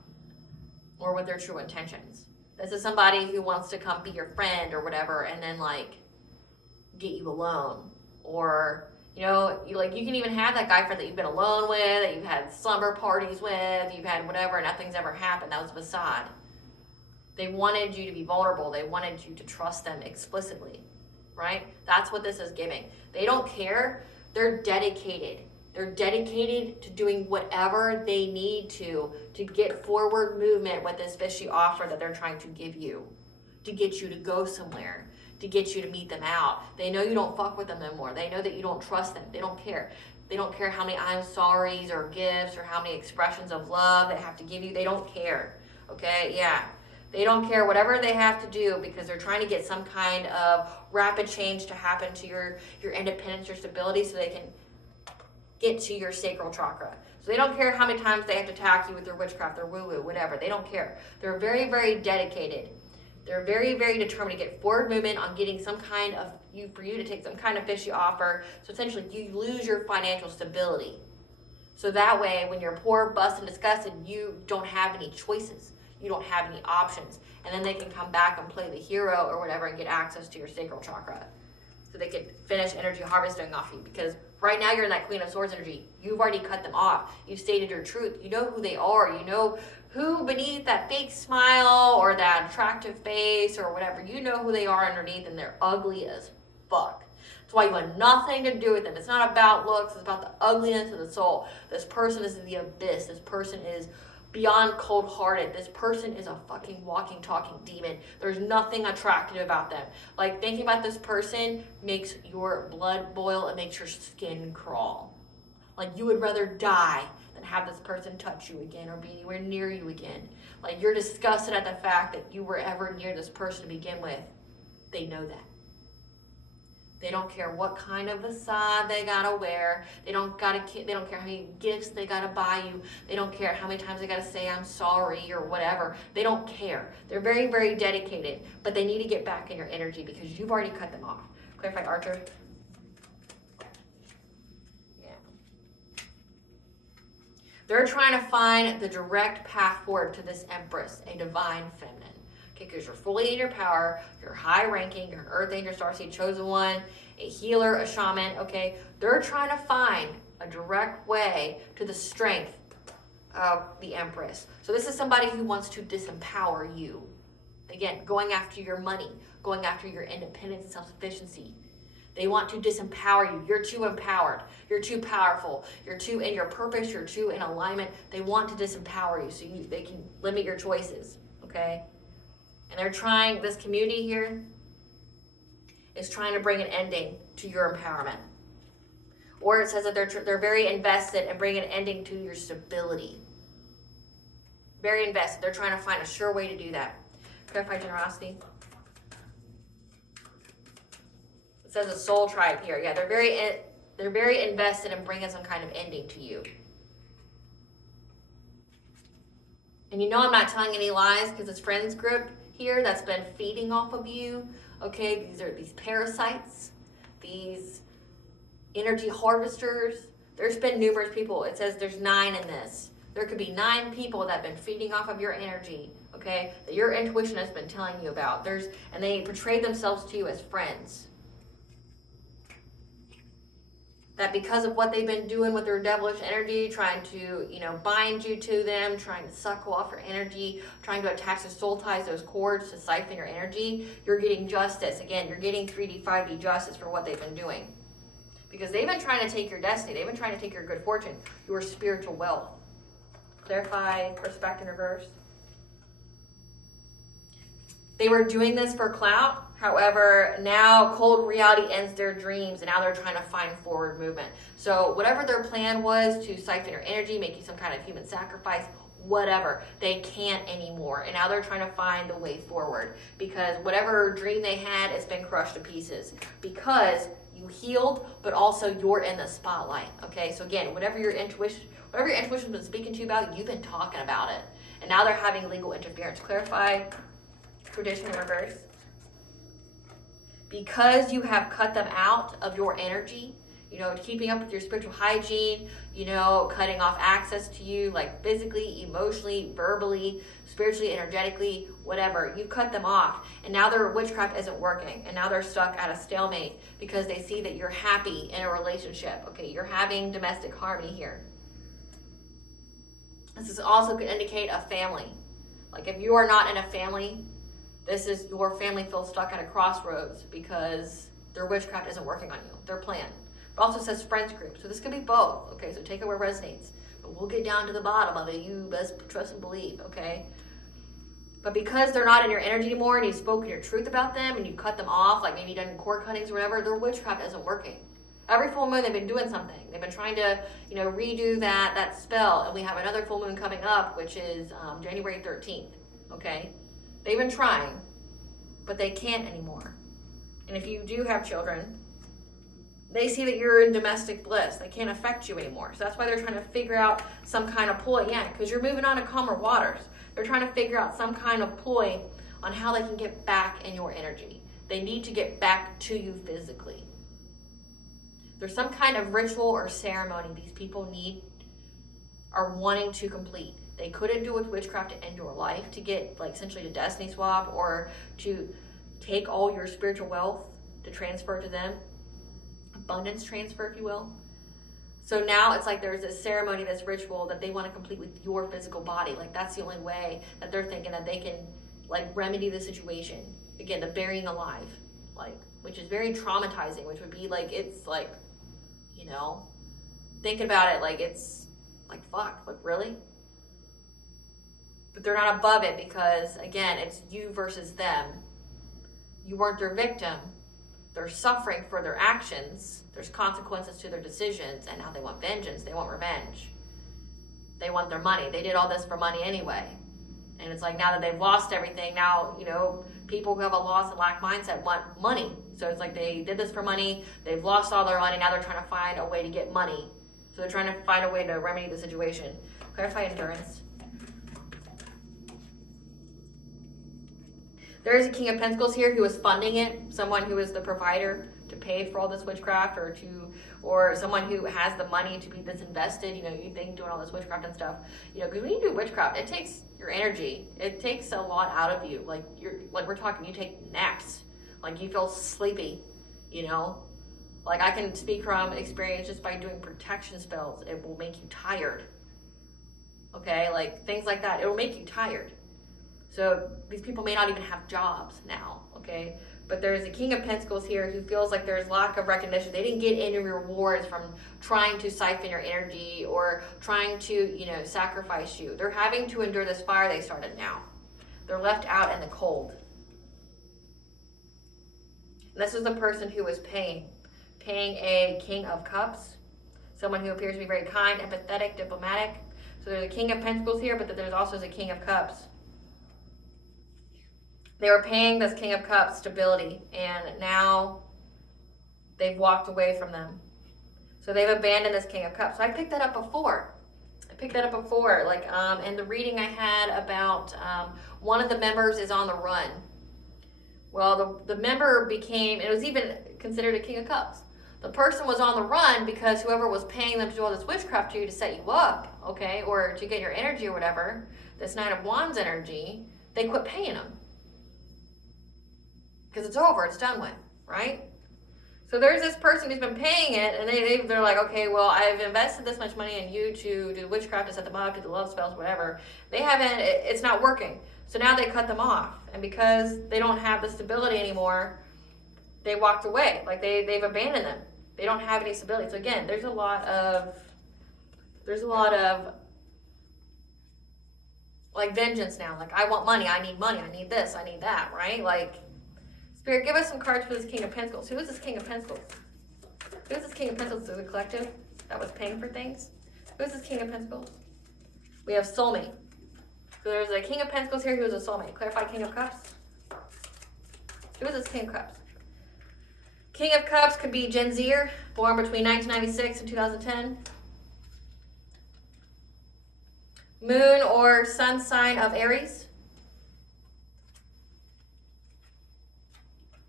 or with their true intentions. This is somebody who wants to come be your friend or whatever, and then like get you alone. Or, you know, you can even have that guy friend that you've been alone with, that you've had slumber parties with, you've had whatever, and nothing's ever happened. That was a facade. They wanted you to be vulnerable. They wanted you to trust them explicitly, right? That's what this is giving. They don't care. They're dedicated. They're dedicated to doing whatever they need to get forward movement with this fishy offer that they're trying to give you, to get you to go somewhere, to get you to meet them out. They know you don't fuck with them no more. They know that you don't trust them. They don't care. They don't care how many I'm sorry's or gifts or how many expressions of love they have to give you. They don't care, okay? Yeah. They don't care whatever they have to do because they're trying to get some kind of rapid change to happen to your independence, your stability, so they can get to your sacral chakra. So they don't care how many times they have to attack you with their witchcraft, their woo-woo, whatever. They don't care. They're very, very dedicated. They're very, very determined to get forward movement on getting some kind of, for you to take some kind of fishy offer. So essentially you lose your financial stability. So that way, when you're poor, bust, and disgusted, you don't have any choices. You don't have any options. And then they can come back and play the hero or whatever and get access to your sacral chakra. So they could finish energy harvesting off you, because right now you're in that Queen of Swords energy. You've already cut them off. You've stated your truth. You know who they are. You know who beneath that fake smile or that attractive face or whatever, you know who they are underneath, and they're ugly as fuck. That's why you want nothing to do with them. It's not about looks. It's about the ugliness of the soul. This person is in the abyss. This person is beyond cold-hearted. This person is a fucking walking, talking demon. There's nothing attractive about them. Like, thinking about this person makes your blood boil. It makes your skin crawl. Like, you would rather die than have this person touch you again or be anywhere near you again. Like, you're disgusted at the fact that you were ever near this person to begin with. They know that. They don't care what kind of facade they gotta wear. They don't care how many gifts they gotta buy you. They don't care how many times they gotta say I'm sorry or whatever. They don't care. They're very, very dedicated, but they need to get back in your energy because you've already cut them off. Clarify, Archer. Yeah. They're trying to find the direct path forward to this Empress, a divine feminine. Okay, because you're fully in your power, you're high ranking, you're an Earth Angel, Starseed, Chosen One, a healer, a shaman, okay? They're trying to find a direct way to the strength of the Empress. So this is somebody who wants to disempower you. Again, going after your money, going after your independence and self-sufficiency. They want to disempower you. You're too empowered. You're too powerful. You're too in your purpose. You're too in alignment. They want to disempower you so they can limit your choices, okay? And they're trying, this community here is trying to bring an ending to your empowerment. Or it says that they're very invested in bringing an ending to your stability. Very invested. They're trying to find a sure way to do that. Clarify generosity. It says a soul tribe here. Yeah, they're very invested in bringing some kind of ending to you. And you know I'm not telling any lies because this friends group here that's been feeding off of you, okay? These are these parasites, these energy harvesters. There's been numerous people. It says there's 9 in this. There could be 9 people that have been feeding off of your energy, okay? That your intuition has been telling you about. And they portray themselves to you as friends. That because of what they've been doing with their devilish energy, trying to, bind you to them, trying to suck off your energy, trying to attach the soul ties, those cords to siphon your energy, you're getting justice. Again, you're getting 3D, 5D justice for what they've been doing. Because they've been trying to take your destiny. They've been trying to take your good fortune, your spiritual wealth. Clarify, respect in reverse. They were doing this for clout. However, now cold reality ends their dreams, and now they're trying to find forward movement. So whatever their plan was to siphon your energy, make you some kind of human sacrifice, whatever, they can't anymore. And now they're trying to find the way forward because whatever dream they had, it's been crushed to pieces because you healed, but also you're in the spotlight. Okay, so again, whatever your intuition's been speaking to you about, you've been talking about it. And now they're having legal interference. Clarify, tradition in reverse. Because you have cut them out of your energy, you know, keeping up with your spiritual hygiene, you know, cutting off access to you, like physically, emotionally, verbally, spiritually, energetically, whatever. You cut them off, and now their witchcraft isn't working, and now they're stuck at a stalemate because they see that you're happy in a relationship. Okay, you're having domestic harmony here. This is also could indicate a family. Like if you are not in a family, this is your family feels stuck at a crossroads because their witchcraft isn't working on you, their plan. It also says friends group, so this could be both. Okay, so take it where it resonates. But we'll get down to the bottom of it. You best trust and believe, okay? But because they're not in your energy anymore and you've spoken your truth about them and you cut them off, like maybe done cord cuttings or whatever, their witchcraft isn't working. Every full moon they've been doing something. They've been trying to, you know, redo that spell. And we have another full moon coming up, which is January 13th, okay? They've been trying, but they can't anymore. And if you do have children, they see that you're in domestic bliss. They can't affect you anymore. So that's why they're trying to figure out some kind of ploy. Yeah, because you're moving on to calmer waters. They're trying to figure out some kind of ploy on how they can get back in your energy. They need to get back to you physically. There's some kind of ritual or ceremony these people are wanting to complete. They couldn't do it with witchcraft to end your life, to get like essentially to destiny swap or to take all your spiritual wealth to transfer to them. Abundance transfer, if you will. So now it's like there's this ceremony, this ritual that they want to complete with your physical body. Like that's the only way that they're thinking that they can like remedy the situation. Again, the burying alive, like, which is very traumatizing, which would be like, it's like, you know, thinking about it, like it's like, fuck, like really? But they're not above it because again, it's you versus them. You weren't their victim. They're suffering for their actions. There's consequences to their decisions, and now they want vengeance. They want revenge. They want their money. They did all this for money anyway. And it's like now that they've lost everything, now, you know, people who have a loss and lack mindset want money. So it's like they did this for money. They've lost all their money. Now they're trying to find a way to get money. So they're trying to find a way to remedy the situation. Clarify endurance. There is a King of Pentacles here who is funding it, someone who is the provider to pay for all this witchcraft, or someone who has the money to be disinvested. You know, you think doing all this witchcraft and stuff, you know, because when you do witchcraft, it takes your energy. It takes a lot out of you. Like we're talking, you take naps, like you feel sleepy, you know. Like I can speak from experience just by doing protection spells. It will make you tired. Okay, like things like that. It will make you tired. So these people may not even have jobs now, okay? But there's a King of Pentacles here who feels like there's lack of recognition. They didn't get any rewards from trying to siphon your energy or trying to, you know, sacrifice you. They're having to endure this fire they started now. They're left out in the cold. And this is the person who is paying a King of Cups, someone who appears to be very kind, empathetic, diplomatic. So there's a King of Pentacles here, but there's also a King of Cups. They were paying this King of Cups stability, and now they've walked away from them. So they've abandoned this King of Cups. So I picked that up before. Like in the reading I had about one of the members is on the run. Well, the member it was even considered a King of Cups. The person was on the run because whoever was paying them to do all this witchcraft to you to set you up, okay, or to get your energy or whatever, this Knight of Wands energy, they quit paying them. Because it's over, it's done with, right? So there's this person who's been paying it, and they're like, okay, well, I've invested this much money in you to do the witchcraft, to set them up, to do the love spells, whatever. It's not working. So now they cut them off. And because they don't have the stability anymore, they walked away. Like they've abandoned them. They don't have any stability. So again, there's a lot of like vengeance now. Like I want money, I need this, I need that, right? Like, Spirit, give us some cards for this King of Pentacles. Who is this King of Pentacles? Who is this King of Pentacles? Is it the collective that was paying for things? Who is this King of Pentacles? We have soulmate. So there's a King of Pentacles here who is a soulmate. Clarify King of Cups. Who is this King of Cups? King of Cups could be Gen Zer, born between 1996 and 2010. Moon or sun sign of Aries.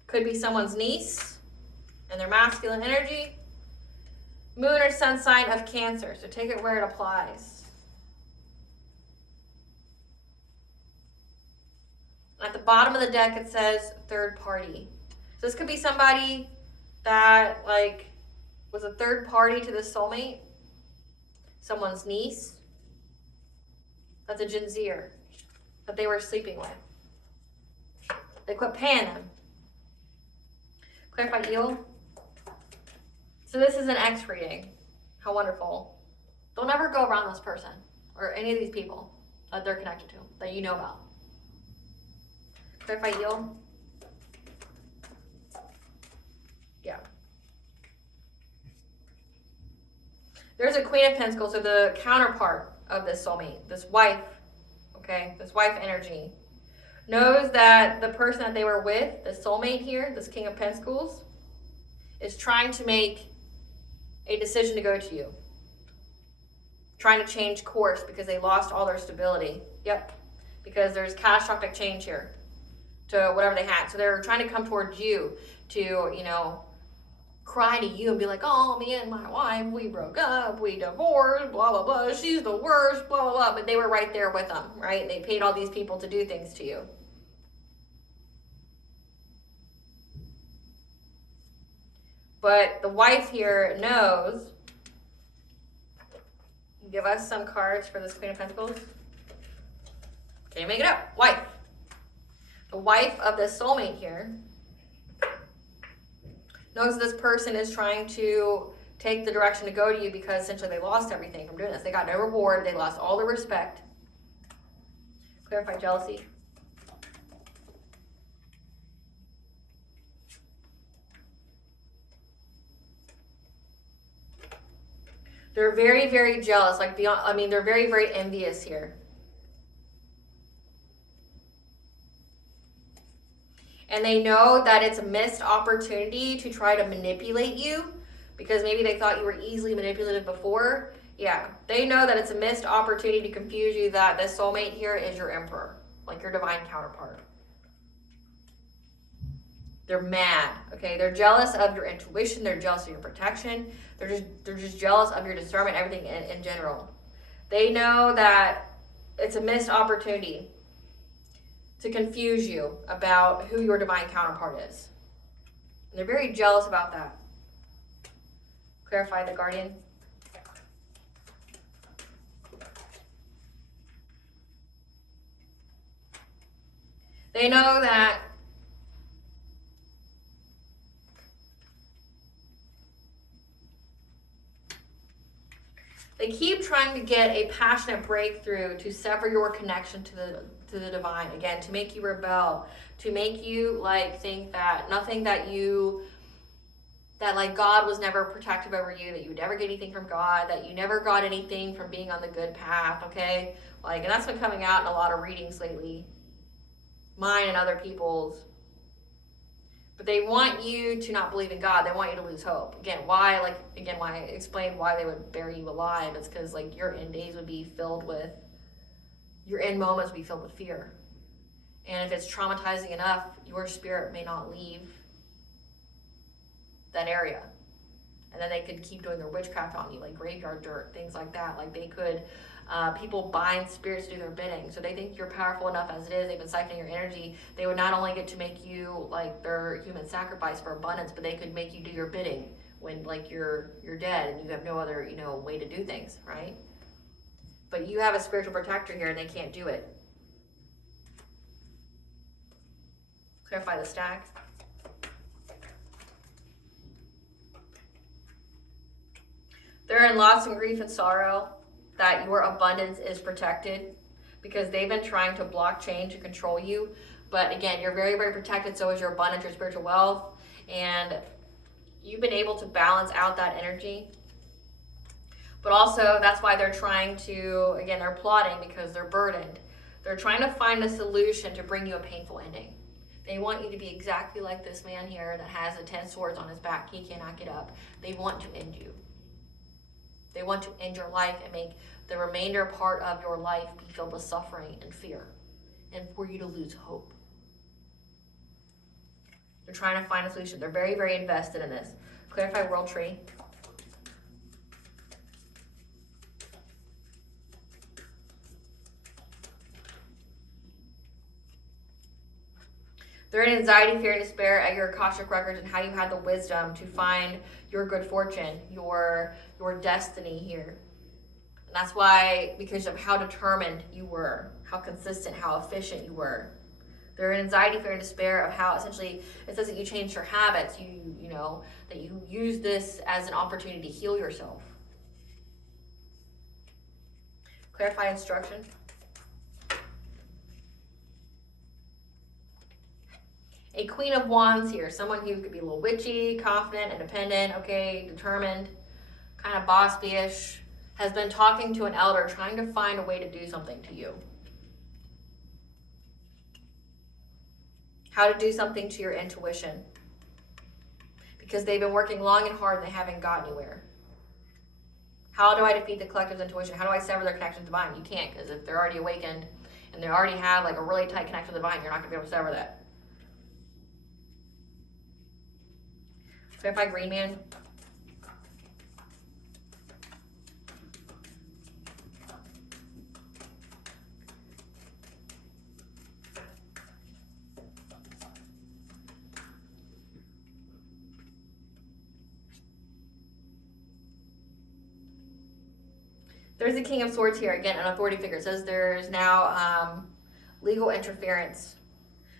Could be someone's niece and their masculine energy. Moon or sun sign of Cancer. So take it where it applies. At the bottom of the deck, it says third party. So this could be somebody that like was a third party to the soulmate, someone's niece. That's a Jinzir that they were sleeping with. They quit paying them. Clarify eel. So this is an X reading. How wonderful. Don't ever go around this person or any of these people that they're connected to, that you know about. Clarify eel. Yeah. There's a Queen of Pentacles, so the counterpart of this soulmate, this wife, okay, this wife energy, knows that the person that they were with, the soulmate here, this King of Pentacles, is trying to make a decision to go to you. Trying to change course because they lost all their stability. Yep, because there's catastrophic change here to whatever they had. So they're trying to come towards you to, you know, cry to you and be like, oh, me and my wife, we broke up, we divorced, blah, blah, blah, she's the worst, blah, blah, blah. But they were right there with them, right? They paid all these people to do things to you. But the wife here knows. Give us some cards for this Queen of Pentacles. Can you make it up? Wife. The wife of this soulmate here knows this person is trying to take the direction to go to you because essentially they lost everything from doing this. They got no reward. They lost all their respect. Clarify jealousy. They're very, very jealous. Like beyond, I mean, they're very, very envious here. And they know that it's a missed opportunity to try to manipulate you because maybe they thought you were easily manipulated before. Yeah, they know that it's a missed opportunity to confuse you that this soulmate here is your emperor, like your divine counterpart. They're mad, okay? They're jealous of your intuition. They're jealous of your protection. They're just jealous of your discernment, everything in general. They know that it's a missed opportunity to confuse you about who your divine counterpart is. And they're very jealous about that. Clarify the guardian. They know that they keep trying to get a passionate breakthrough to sever your connection to the divine. Again, to make you rebel, to make you like think that nothing that like God was never protective over you, that you would never get anything from God, that you never got anything from being on the good path, okay? Like, and that's been coming out in a lot of readings lately. Mine and other people's. But they want you to not believe in God. They want you to lose hope. Again, why I explained why they would bury you alive. It's because like your end days would be filled with, your end moments would be filled with fear. And if it's traumatizing enough, your spirit may not leave that area. And then they could keep doing their witchcraft on you, like graveyard dirt, things like that. Like they could, people bind spirits to do their bidding. So they think you're powerful enough as it is. They've been siphoning your energy. They would not only get to make you like their human sacrifice for abundance, but they could make you do your bidding when like you're dead and you have no other, way to do things, right? But you have a spiritual protector here and they can't do it. Clarify the stack. They're in loss and grief and sorrow that your abundance is protected because they've been trying to block change and control you. But again, you're very, very protected. So is your abundance, your spiritual wealth. And you've been able to balance out that energy. But also that's why they're trying to, again, they're plotting because they're burdened. They're trying to find a solution to bring you a painful ending. They want you to be exactly like this man here that has the 10 swords on his back. He cannot get up. They want to end you. They want to end your life and make the remainder part of your life be filled with suffering and fear and for you to lose hope. They're trying to find a solution. They're very, very invested in this. Clarify world tree. They're in anxiety, fear, and despair at your Akashic records and how you had the wisdom to find your good fortune, your destiny here. And that's why, because of how determined you were, how consistent, how efficient you were. They're in anxiety, fear, and despair of how essentially it says that you changed your habits, you know, that you use this as an opportunity to heal yourself. Clarify instruction. A Queen of Wands here, someone who could be a little witchy, confident, independent, okay, determined, kind of bossy-ish, has been talking to an elder, trying to find a way to do something to you. How to do something to your intuition. Because they've been working long and hard and they haven't got anywhere. How do I defeat the collective's intuition? How do I sever their connection to the divine? You can't, because if they're already awakened and they already have like a really tight connection to the divine, you're not going to be able to sever that. Clarify Green Man. There's the King of Swords here, again, an authority figure. It says there's now legal interference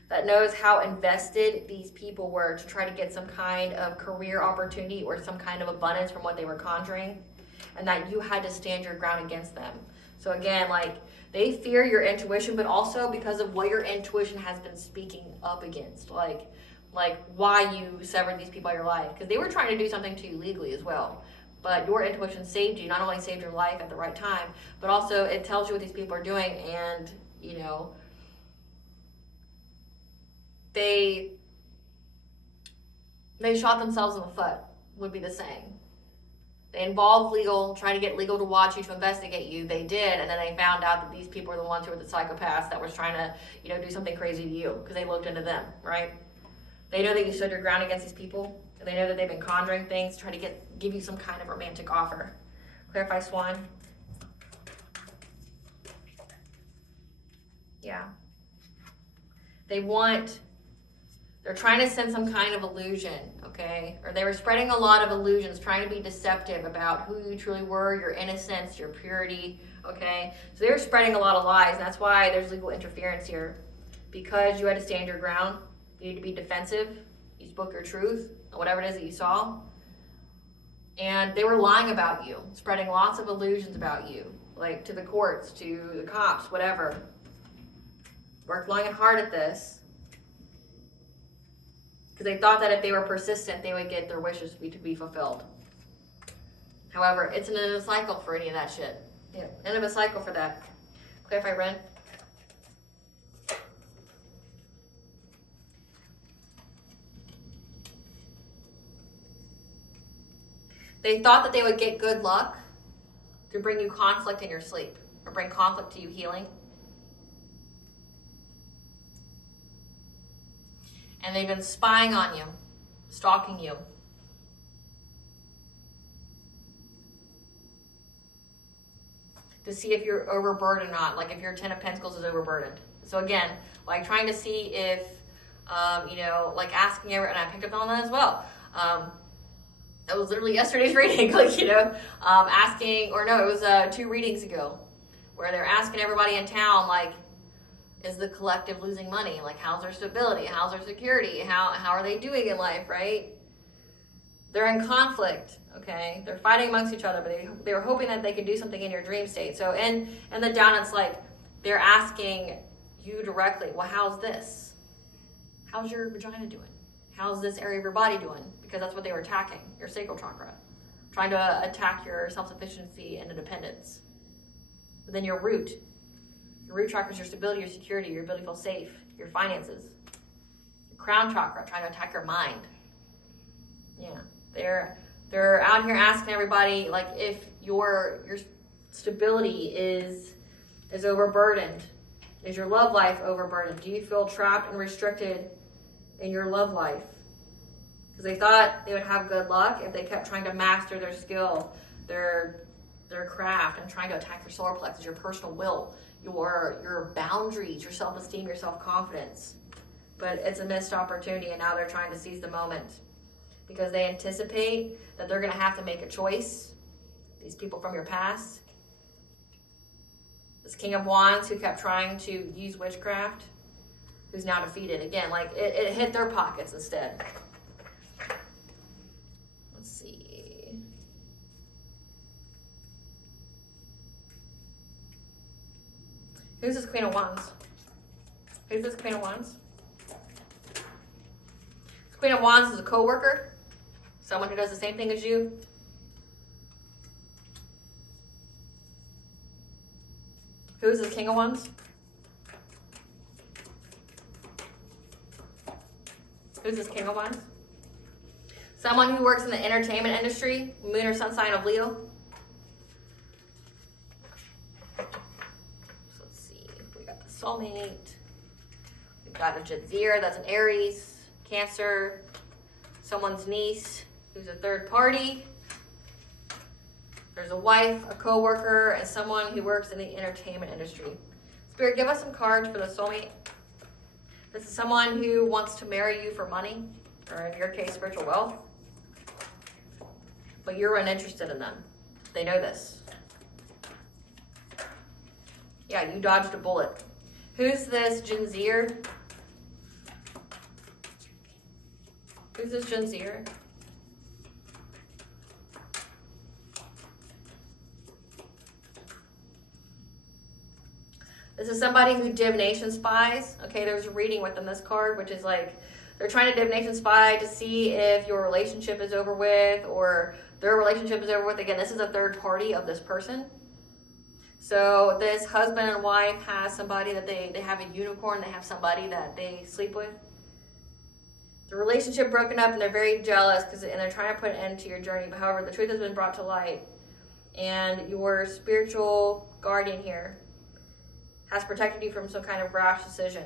that knows how invested these people were to try to get some kind of career opportunity or some kind of abundance from what they were conjuring, and that you had to stand your ground against them. So again, like, they fear your intuition, but also because of what your intuition has been speaking up against, like why you severed these people out of your life, because they were trying to do something to you legally as well. But your intuition saved you, not only saved your life at the right time, but also it tells you what these people are doing, and, you know, they shot themselves in the foot, would be the saying. They involved legal, trying to get legal to watch you, to investigate you. They did, and then they found out that these people are the ones who were the psychopaths that was trying to, you know, do something crazy to you, because they looked into them, right? They know that you stood your ground against these people, and they know that they've been conjuring things to try to give you some kind of romantic offer. Clarify Swan. Yeah. They're trying to send some kind of illusion, okay? Or they were spreading a lot of illusions, trying to be deceptive about who you truly were, your innocence, your purity, okay? So they were spreading a lot of lies, and that's why there's legal interference here. Because you had to stand your ground, you need to be defensive, you spoke your truth, whatever it is that you saw. And they were lying about you, spreading lots of illusions about you, like to the courts, to the cops, whatever. Worked long and hard at this, because they thought that if they were persistent, they would get their wishes to be fulfilled. However, it's an end of a cycle for any of that shit. Yeah, end of a cycle for that. Clarify, Ren. They thought that they would get good luck to bring you conflict in your sleep, or bring conflict to you healing. And they've been spying on you, stalking you. To see if you're overburdened or not, like if your 10 of Pentacles is overburdened. So again, like trying to see if, you know, like asking everyone, and I picked up on that as well. That was literally yesterday's reading, like, you know, asking, or no, it was 2 readings ago, where they're asking everybody in town, like, is the collective losing money? Like, how's their stability? How's their security? How are they doing in life, right? They're in conflict, okay? They're fighting amongst each other, but they were hoping that they could do something in your dream state. So in the down, it's like they're asking you directly, well, how's this? How's your vagina doing? How's this area of your body doing? Because that's what they were attacking, your sacral chakra. Trying to attack your self-sufficiency and independence. But then your root chakra is your stability, your security, your ability to feel safe, your finances. Your crown chakra, trying to attack your mind. Yeah, they're out here asking everybody, like, if your stability is overburdened. Is your love life overburdened? Do you feel trapped and restricted in your love life? Because they thought they would have good luck if they kept trying to master their skill, their craft, and trying to attack your solar plexus, your personal will, your boundaries, your self-esteem, your self-confidence. but it's a missed opportunity, and now they're trying to seize the moment because they anticipate that they're going to have to make a choice. These people from your past. This King of Wands who kept trying to use witchcraft, who's now defeated. Again, like it hit their pockets instead. Let's see. Who's this Queen of Wands? Who's this Queen of Wands? This Queen of Wands is a co-worker. Someone who does the same thing as you. Who's the King of Wands? Who's this King of Wands? Someone who works in the entertainment industry, moon or sun sign of Leo. So let's see. We got the soulmate. We've got a Jadzir, that's an Aries, Cancer, someone's niece who's a third party. There's a wife, a co-worker, and someone who works in the entertainment industry. Spirit, give us some cards for the soulmate. This is someone who wants to marry you for money, or in your case, spiritual wealth. But you're uninterested in them. They know this. Yeah, you dodged a bullet. Who's this Jadzir? Who's this Jadzir? This is somebody who divination spies. Okay, there's a reading within this card, which is like they're trying to divination spy to see if your relationship is over with or their relationship is over with. Again, this is a third party of this person. So this husband and wife has somebody that they have a unicorn. They have somebody that they sleep with. The relationship broken up and they're very jealous and they're trying to put an end to your journey. But however, the truth has been brought to light. And your spiritual guardian here has protected you from some kind of rash decision.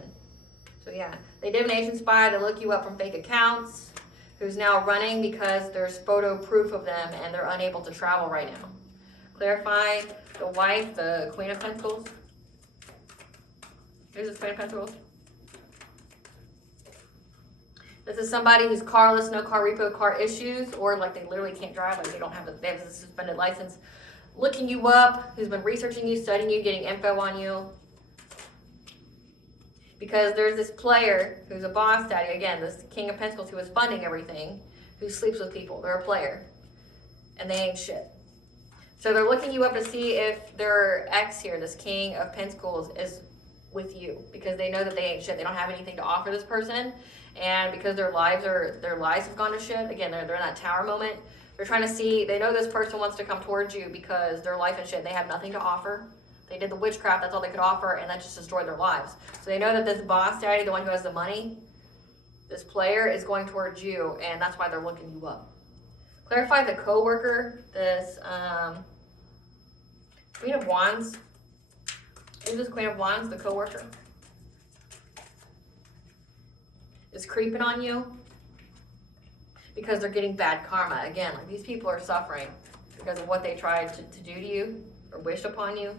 So yeah, they divination spy, they look you up from fake accounts, who's now running because there's photo proof of them and they're unable to travel right now. Clarify the wife, the Queen of Pentacles. Here's this Queen of Pentacles. This is somebody who's carless, no car repo, car issues, or like they literally can't drive, like they have a suspended license. Looking you up, who's been researching you, studying you, getting info on you. Because there's this player who's a boss daddy, again, this King of Pentacles who is funding everything, who sleeps with people. They're a player. And they ain't shit. So they're looking you up to see if their ex here, this King of Pentacles, is with you. Because they know that they ain't shit. They don't have anything to offer this person. And because their lives have gone to shit, again, they're in that tower moment. They're trying to see, they know this person wants to come towards you because their life and shit, they have nothing to offer. They did the witchcraft, that's all they could offer, and that just destroyed their lives. So they know that this boss daddy, the one who has the money, this player is going towards you, and that's why they're looking you up. Clarify the co-worker, this Queen of Wands. Who's this Queen of Wands, the co-worker? Is creeping on you because they're getting bad karma. Again, like these people are suffering because of what they tried to do to you or wished upon you.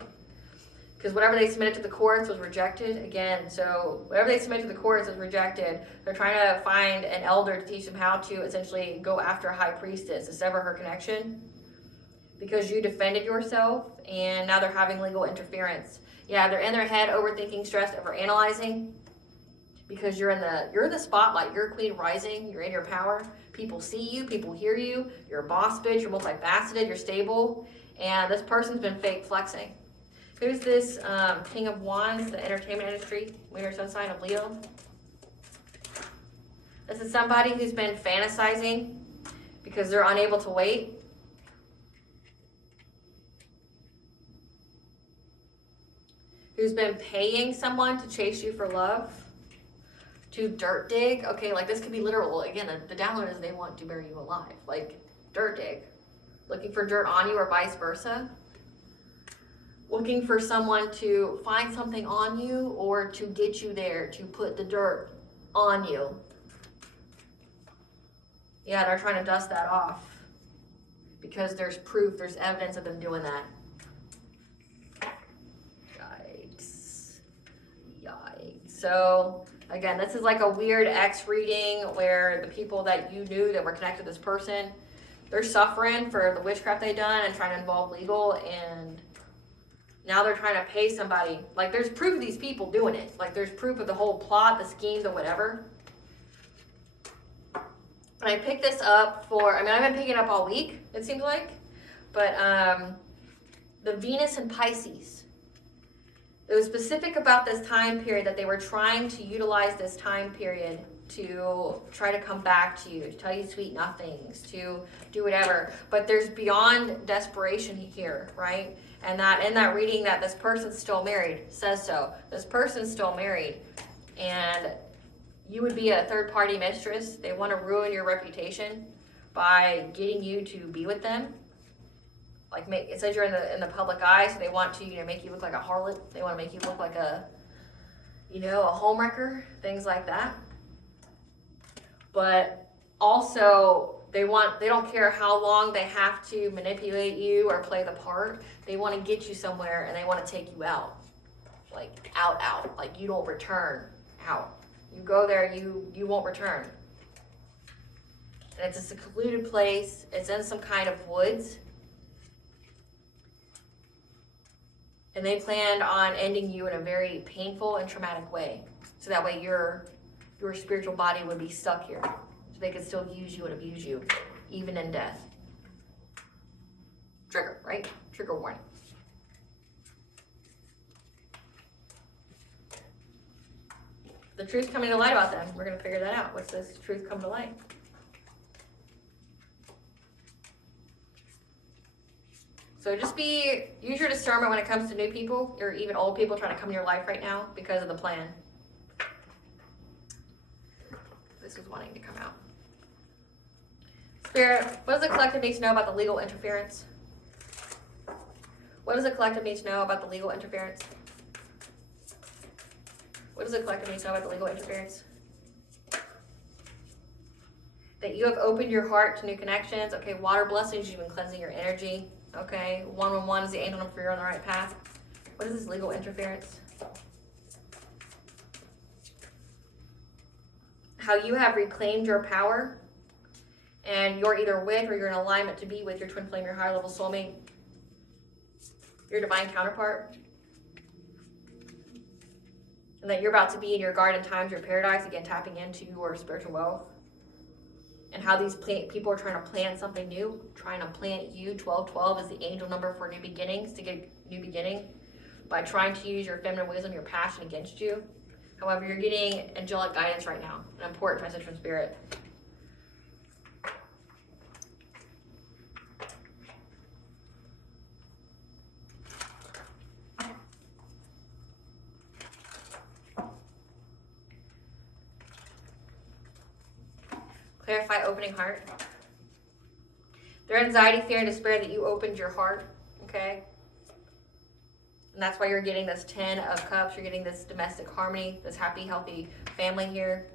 Because whatever they submitted to the courts was rejected. Again, so whatever they submitted to the courts was rejected. They're trying to find an elder to teach them how to essentially go after a high priestess to sever her connection. Because you defended yourself and now they're having legal interference. Yeah, they're in their head overthinking, stressed, overanalyzing. Because you're in the spotlight. You're Queen Rising. You're in your power. People see you. People hear you. You're a boss bitch. You're multifaceted. You're stable. And this person's been fake flexing. Who's this King of Wands, the entertainment industry, moon or sun sign of Leo? This is somebody who's been fantasizing because they're unable to wait. Who's been paying someone to chase you for love. To dirt dig. Okay, like this could be literal. Again, the download is they want to bury you alive. Like dirt dig. Looking for dirt on you or vice versa. Looking for someone to find something on you or to get you there, to put the dirt on you. Yeah, they're trying to dust that off because there's proof, there's evidence of them doing that. Yikes. Yikes. So Again, this is like a weird X reading where the people that you knew that were connected to this person, they're suffering for the witchcraft they've done and trying to involve legal, and now they're trying to pay somebody. Like, there's proof of these people doing it. Like, there's proof of the whole plot, the scheme, the whatever. And I picked this up for, I mean, I've been picking it up all week, it seems like. But the Venus and Pisces. It was specific about this time period that they were trying to utilize this time period to try to come back to you, to tell you sweet nothings, to do whatever. But there's beyond desperation here, right? And that in that reading that this person's still married says so. This person's still married, and you would be a third-party mistress. They want to ruin your reputation by getting you to be with them. Like, it says you're in the public eye, so they want to, make you look like a harlot. They want to make you look like a homewrecker, things like that. But also, they don't care how long they have to manipulate you or play the part. They want to get you somewhere, and they want to take you out. Like, out. Like, you don't return out. You go there, you won't return. And it's a secluded place. It's in some kind of woods. And they planned on ending you in a very painful and traumatic way. So that way your spiritual body would be stuck here. So they could still use you and abuse you, even in death. Trigger, right? Trigger warning. The truth's coming to light about them. We're going to figure that out. What's this truth come to light? So just use your discernment when it comes to new people or even old people trying to come in your life right now because of the plan. This was wanting to come out. Spirit, what does the collective need to know about the legal interference? What does the collective need to know about the legal interference? What does the collective need to know about the legal interference? That you have opened your heart to new connections. Okay, water blessings, you've been cleansing your energy. Okay, 111 is the angel number for you're on the right path. What is this legal interference? How you have reclaimed your power, and you're either with or you're in alignment to be with your twin flame, your higher level soulmate, your divine counterpart. And that you're about to be in your garden times, your paradise, again, tapping into your spiritual wealth. And how these people are trying to plan something new, trying to plant you. 1212 is the angel number for new beginnings, to get new beginning, by trying to use your feminine wisdom, your passion against you. However, you're getting angelic guidance right now, an important message from Spirit. Clarify opening heart. Their anxiety, fear, and despair that you opened your heart, okay? And that's why you're getting this 10 of Cups. You're getting this domestic harmony, this happy, healthy family here.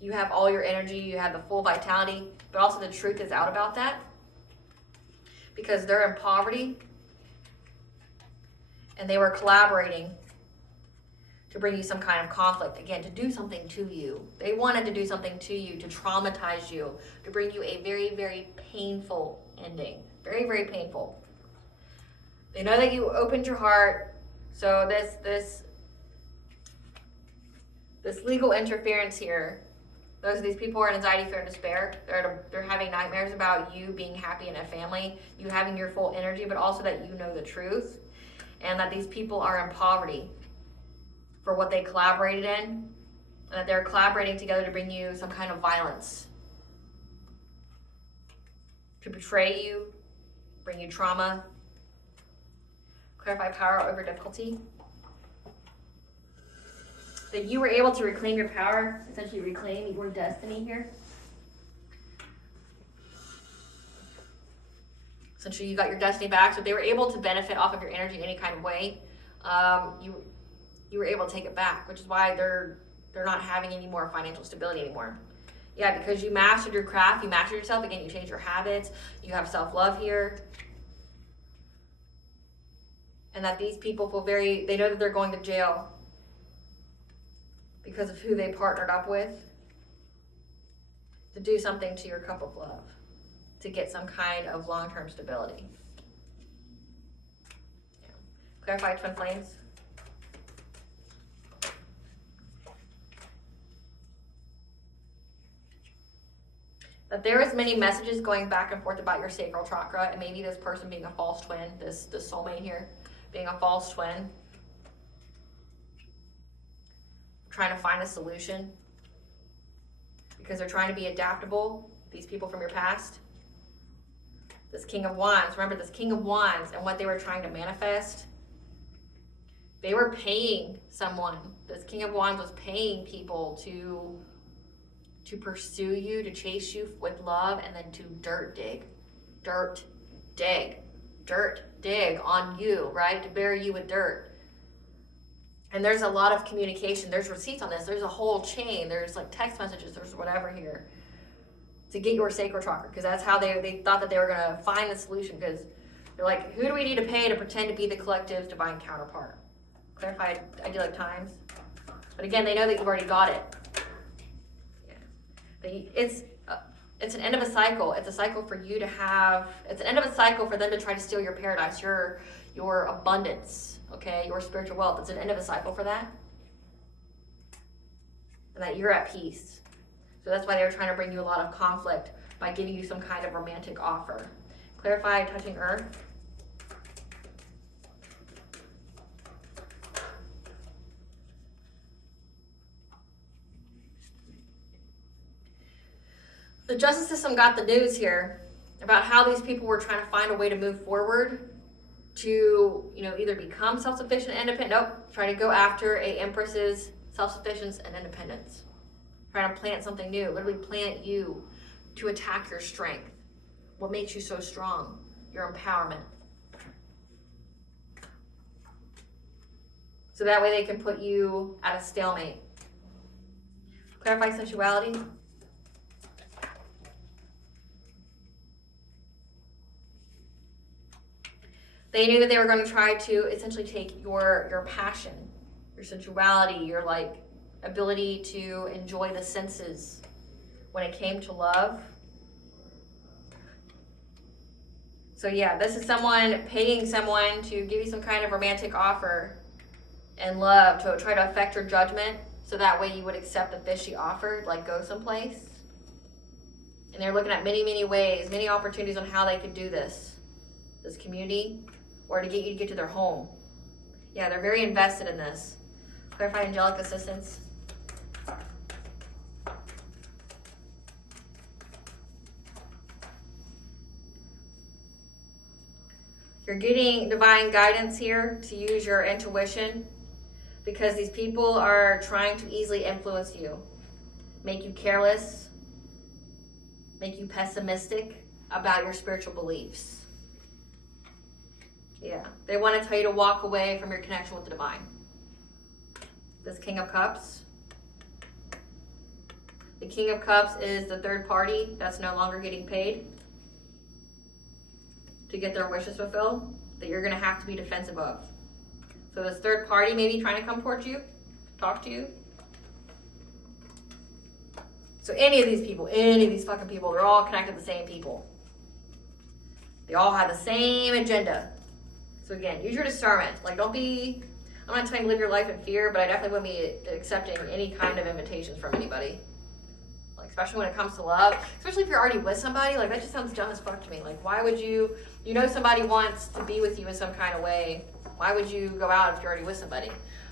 You have all your energy. You have the full vitality. But also the truth is out about that. Because they're in poverty. And they were collaborating to bring you some kind of conflict. Again, to do something to you. They wanted to do something to you, to traumatize you, to bring you a very, very painful ending. Very, very painful. They know that you opened your heart. So this legal interference here, these people are in anxiety, fear, and despair. They're having nightmares about you being happy in a family, you having your full energy, but also that you know the truth, and that these people are in poverty for what they collaborated in, and that they're collaborating together to bring you some kind of violence, to betray you, bring you trauma. Clarify power over difficulty. That you were able to reclaim your power, essentially reclaim your destiny here. Essentially, you got your destiny back, so they were able to benefit off of your energy in any kind of way. You were able to take it back, which is why they're not having any more financial stability anymore. Yeah, because you mastered your craft, you mastered yourself. Again, you changed your habits, you have self-love here. And that these people feel they know that they're going to jail. because of who they partnered up with, to do something to your cup of love, to get some kind of long-term stability. Yeah. Clarify, twin flames. That there is many messages going back and forth about your sacral chakra, and maybe this person being a false twin, this soulmate here, being a false twin, trying to find a solution because they're trying to be adaptable, these people from your past. This King of Wands, remember this King of Wands and what they were trying to manifest, they were paying someone. This King of Wands was paying people to pursue you, to chase you with love, and then to dirt dig on you, right? To bury you with dirt. And there's a lot of communication. There's receipts on this. There's a whole chain. There's like text messages. There's whatever here to get your sacral chakra, because that's how they thought that they were going to find the solution, because they're like, who do we need to pay to pretend to be the collective's divine counterpart? Clarify idyllic times. But again, they know that you've already got it. It's an end of a cycle. It's a cycle for you to have. It's an end of a cycle for them to try to steal your paradise, your abundance, okay, your spiritual wealth. It's an end of a cycle for that, and that you're at peace. So that's why they were trying to bring you a lot of conflict by giving you some kind of romantic offer. Clarify, touching earth. The justice system got the news here about how these people were trying to find a way to move forward to, either become self-sufficient and independent. Nope, try to go after a empress's self-sufficiency and independence. Trying to plant something new, literally plant you to attack your strength. What makes you so strong? Your empowerment. So that way they can put you at a stalemate. Clarify sensuality. They knew that they were going to try to essentially take your passion, your sensuality, your ability to enjoy the senses when it came to love. So yeah, this is someone paying someone to give you some kind of romantic offer and love to try to affect your judgment, so that way you would accept the fish she offered, like go someplace. And they're looking at many, many ways, many opportunities on how they could do this community, or to get you to get to their home. Yeah, they're very invested in this. Clarify angelic assistance. You're getting divine guidance here to use your intuition, because these people are trying to easily influence you, make you careless, make you pessimistic about your spiritual beliefs. Yeah, they want to tell you to walk away from your connection with the divine. This King of Cups. The King of Cups is the third party that's no longer getting paid to get their wishes fulfilled, that you're going to have to be defensive of. So this third party may be trying to come towards you, talk to you. So any of these fucking people, they're all connected to the same people. They all have the same agenda. So again, use your discernment. I'm not telling you to live your life in fear, but I definitely wouldn't be accepting any kind of invitations from anybody. Especially when it comes to love. Especially if you're already with somebody. That just sounds dumb as fuck to me. Why would you somebody wants to be with you in some kind of way. Why would you go out if you're already with somebody?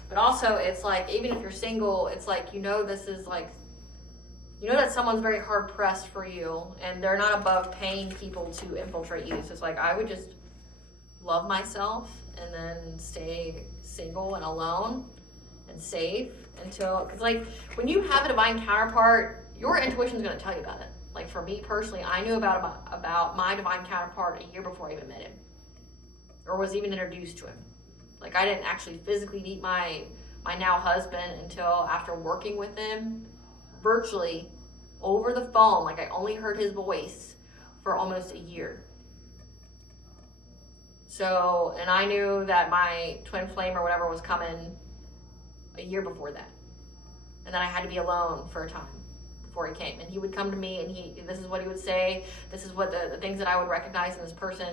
But also, it's even if you're single, it's this is that someone's very hard pressed for you, and they're not above paying people to infiltrate you. So it's I would just love myself and then stay single and alone and safe until, because when you have a divine counterpart, your intuition is going to tell you about it. For me personally, I knew about my divine counterpart a year before I even met him, or was even introduced to him. I didn't actually physically meet my now husband until after working with him virtually over the phone. I only heard his voice for almost a year. So, and I knew that my twin flame or whatever was coming a year before that. And then I had to be alone for a time before he came. And he would come to me and this is what he would say. This is what the things that I would recognize in this person.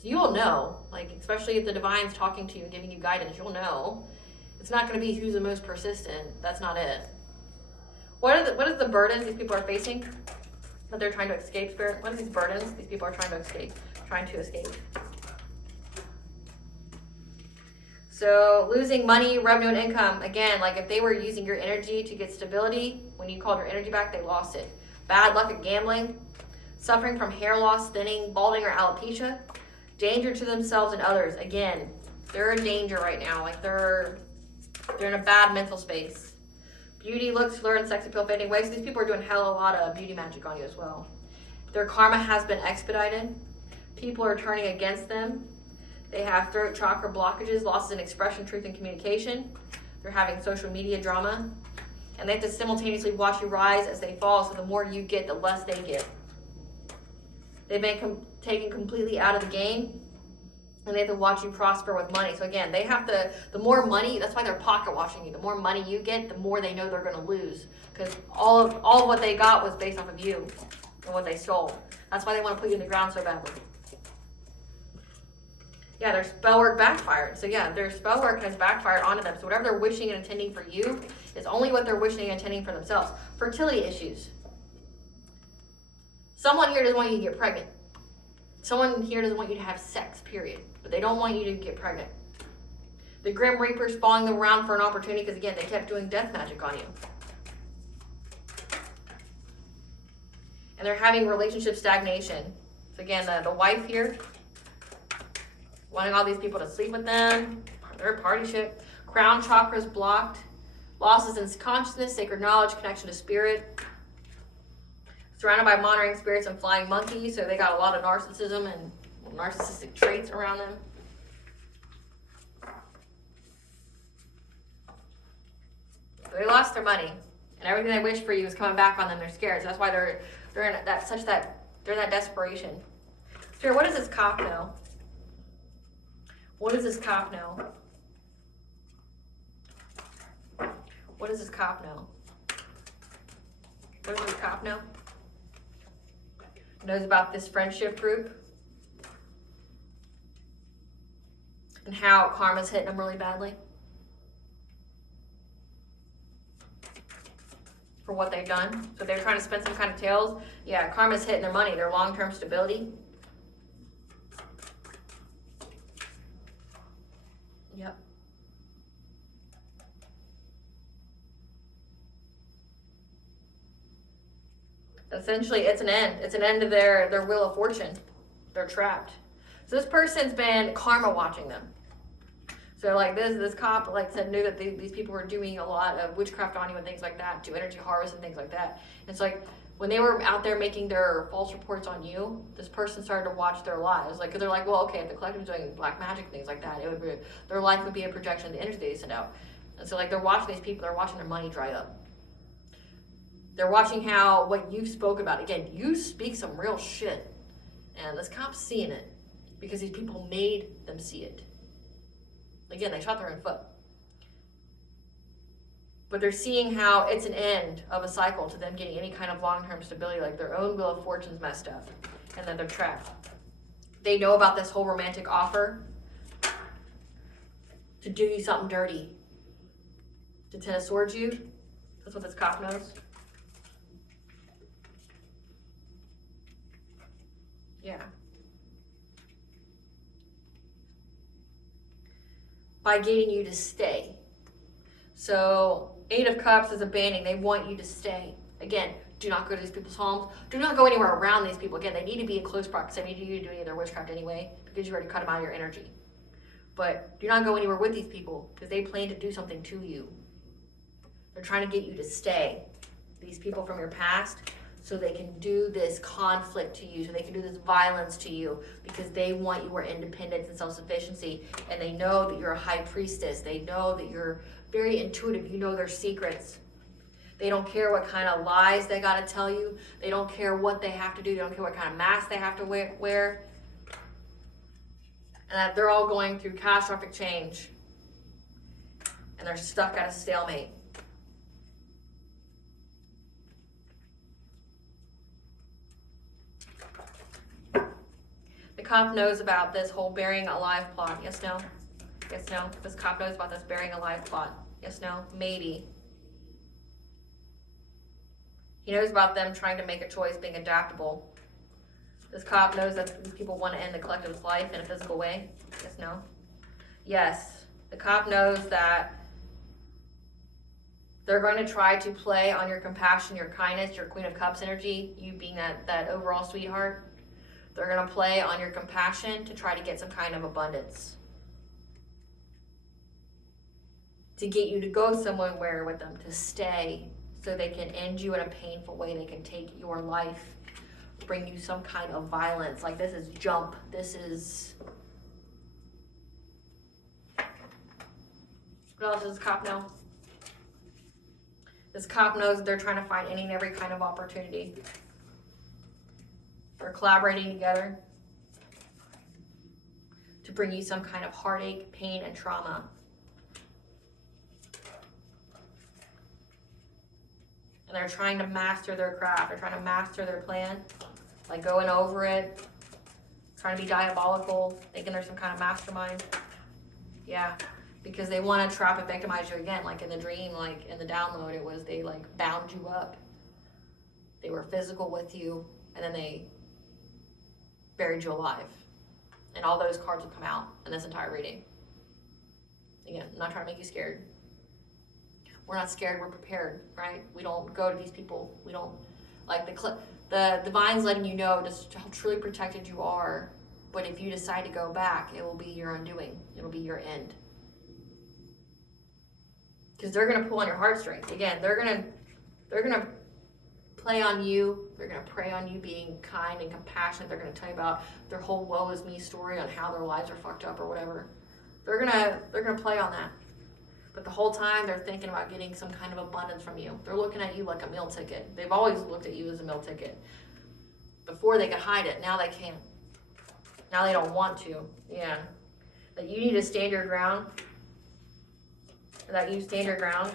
So you'll know, like, especially if the divine's talking to you and giving you guidance, you'll know. It's not going to be who's the most persistent. That's not it. What is the burdens these people are facing that they're trying to escape, Spirit? What are these burdens these people are trying to escape? So losing money, revenue, and income. Again, like if they were using your energy to get stability, when you called your energy back, they lost it. Bad luck at gambling, suffering from hair loss, thinning, balding, or alopecia, danger to themselves and others. Again, they're in danger right now. Like they're in a bad mental space. Beauty, looks, flirt, and sex appeal fading away. So these people are doing a lot of beauty magic on you as well. Their karma has been expedited. People are turning against them. They have throat chakra blockages, losses in expression, truth, and communication. They're having social media drama. And they have to simultaneously watch you rise as they fall, so the more you get, the less they get. They've been taken completely out of the game, and they have to watch you prosper with money. So again, they have to, the more money, that's why they're pocket watching you. The more money you get, the more they know they're going to lose. Because all of what they got was based off of you and what they stole. That's why they want to put you in the ground so badly. Yeah, their spell work backfired. So yeah, their spell work has backfired onto them. So whatever they're wishing and intending for you is only what they're wishing and intending for themselves. Fertility issues. Someone here doesn't want you to get pregnant. Someone here doesn't want you to have sex, period. But they don't want you to get pregnant. The Grim Reaper's following them around for an opportunity because, again, they kept doing death magic on you. And they're having relationship stagnation. So again, the wife here, wanting all these people to sleep with them, their partyship. Crown chakras blocked. Losses in consciousness, sacred knowledge, connection to spirit. Surrounded by monitoring spirits and flying monkeys, so they got a lot of narcissism and narcissistic traits around them. So they lost their money, and everything they wished for you is coming back on them. They're scared, so that's why they're in that desperation. Spirit, what does this cop know? What does this cop know? What does this cop know? What does this cop know? Knows about this friendship group and how karma's hitting them really badly for what they've done. So they're trying to spend some kind of tails. Yeah, karma's hitting their money, their long-term stability. Yep. Essentially, it's an end. It's an end to their wheel of fortune. They're trapped. So this person's been karma watching them. So like this cop, like said, knew that these people were doing a lot of witchcraft on you and things like that, do energy harvest and things like that. And it's like when they were out there making their false reports on you, this person started to watch their lives. Like, cause they're like, well, okay, if the collective's doing black magic and things like that, it would be, their life would be a projection of the energy they send out. And so like they're watching these people, they're watching their money dry up. They're watching how what you spoke about. Again, you speak some real shit. And this cop's seeing it because these people made them see it. Again, they shot their own foot. But they're seeing how it's an end of a cycle to them getting any kind of long-term stability, like their own wheel of fortune's messed up. And then they're trapped. They know about this whole romantic offer to do you something dirty. To Ten of Swords you. That's what this cop knows. Yeah. By getting you to stay. So 8 of Cups is abandoning. They want you to stay. Again, do not go to these people's homes. Do not go anywhere around these people. Again, they need to be in close proximity to you doing their witchcraft anyway because you already cut them out of your energy. But do not go anywhere with these people because they plan to do something to you. They're trying to get you to stay. These people from your past, so they can do this conflict to you, so they can do this violence to you because they want your independence and self-sufficiency, and they know that you're a high priestess. They know that you're very intuitive. You know their secrets. They don't care what kind of lies they got to tell you. They don't care what they have to do. They don't care what kind of mask they have to wear. And that they're all going through catastrophic change, and they're stuck at a stalemate. cop knows about this whole burying alive plot. Yes, no? Yes, no? This cop knows about this burying alive plot. Yes, no? Maybe. He knows about them trying to make a choice, being adaptable. This cop knows that these people want to end the collective's life in a physical way. Yes, no? Yes. The cop knows that they're going to try to play on your compassion, your kindness, your Queen of Cups energy, you being that overall sweetheart. They're going to play on your compassion to try to get some kind of abundance. To get you to go somewhere with them, to stay, so they can end you in a painful way. They can take your life, bring you some kind of violence. Like this is jump. This is... What else does this cop know? This cop knows that they're trying to find any and every kind of opportunity. They're collaborating together to bring you some kind of heartache, pain, and trauma. And they're trying to master their craft. They're trying to master their plan. Like going over it, trying to be diabolical, thinking they're some kind of mastermind. Yeah, because they want to trap and victimize you again. Like in the dream, like in the download, it was they like bound you up. They were physical with you, and then they buried you alive. And all those cards will come out in this entire reading. Again, I'm not trying to make you scared. We're not scared, we're prepared, right? We don't go to these people. We don't, like the divine's letting you know just how truly protected you are. But if you decide to go back, it will be your undoing. It'll be your end. Because they're gonna pull on your heartstrings. Again, they're gonna play on you. They're gonna prey on you being kind and compassionate. They're gonna tell you about their whole woe is me story on how their lives are fucked up or whatever. They're gonna play on that. But the whole time they're thinking about getting some kind of abundance from you. They're looking at you like a meal ticket. They've always looked at you as a meal ticket. Before they could hide it, now they can't. Now they don't want to. Yeah. That you need to stand your ground. That you stand your ground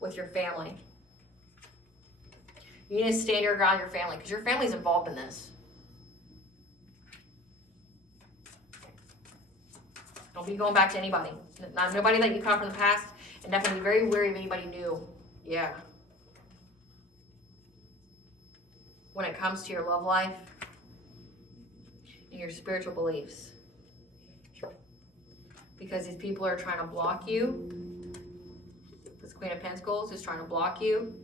with your family. You need to stand your ground with your family because your family's involved in this. Don't be going back to anybody. Nobody that you caught from the past, and definitely be very wary of anybody new. Yeah. When it comes to your love life and your spiritual beliefs. Because these people are trying to block you. This Queen of Pentacles is trying to block you.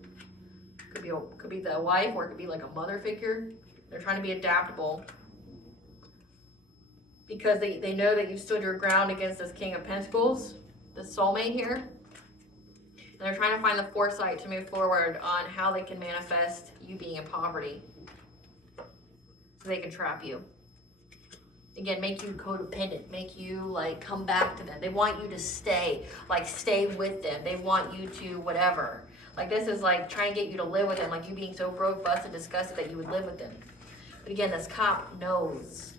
Could be the wife, or it could be like a mother figure. They're trying to be adaptable. Because they know that you stood your ground against this King of Pentacles, this soulmate here. And they're trying to find the foresight to move forward on how they can manifest you being in poverty. So they can trap you. Again, make you codependent, make you like come back to them. They want you to stay with them. They want you to whatever. Like this is like trying to get you to live with them, like you being so broke, busted, disgusted that you would live with them. But again, this cop knows.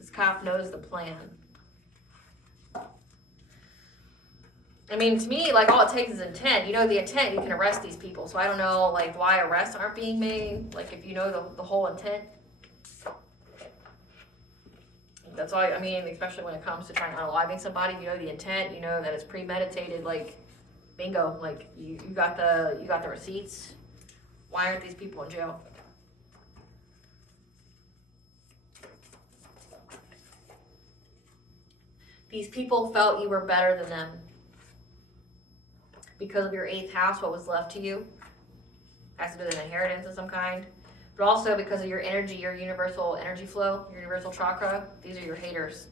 This cop knows the plan. I mean, to me, like all it takes is intent. You know the intent, you can arrest these people. So I don't know like why arrests aren't being made. Like if you know the whole intent. That's all, I mean, especially when it comes to trying to unaliving somebody, you know the intent, you know that it's premeditated, like, bingo, like, you got the receipts. Why aren't these people in jail? These people felt you were better than them. Because of your 8th house, what was left to you has to do with an inheritance of some kind. But also because of your energy, your universal energy flow, your universal chakra, these are your haters.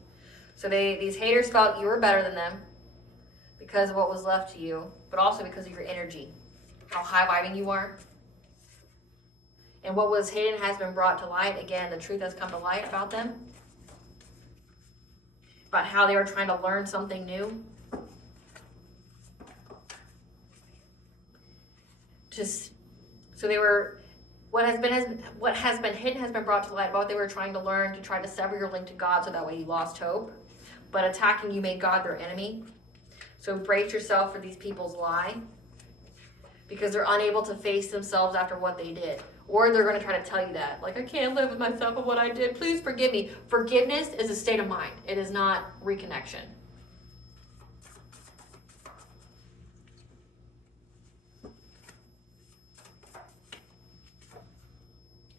So these haters felt you were better than them because of what was left to you, but also because of your energy, how high-vibing you are. And what was hidden has been brought to light. Again, the truth has come to light about them, about how they were trying to learn something new. So they were... What has been hidden has been brought to light about what they were trying to learn to try to sever your link to God so that way you lost hope. But attacking you made God their enemy. So brace yourself for these people's lie. Because they're unable to face themselves after what they did. Or they're going to try to tell you that. Like, I can't live with myself and what I did. Please forgive me. Forgiveness is a state of mind. It is not reconnection.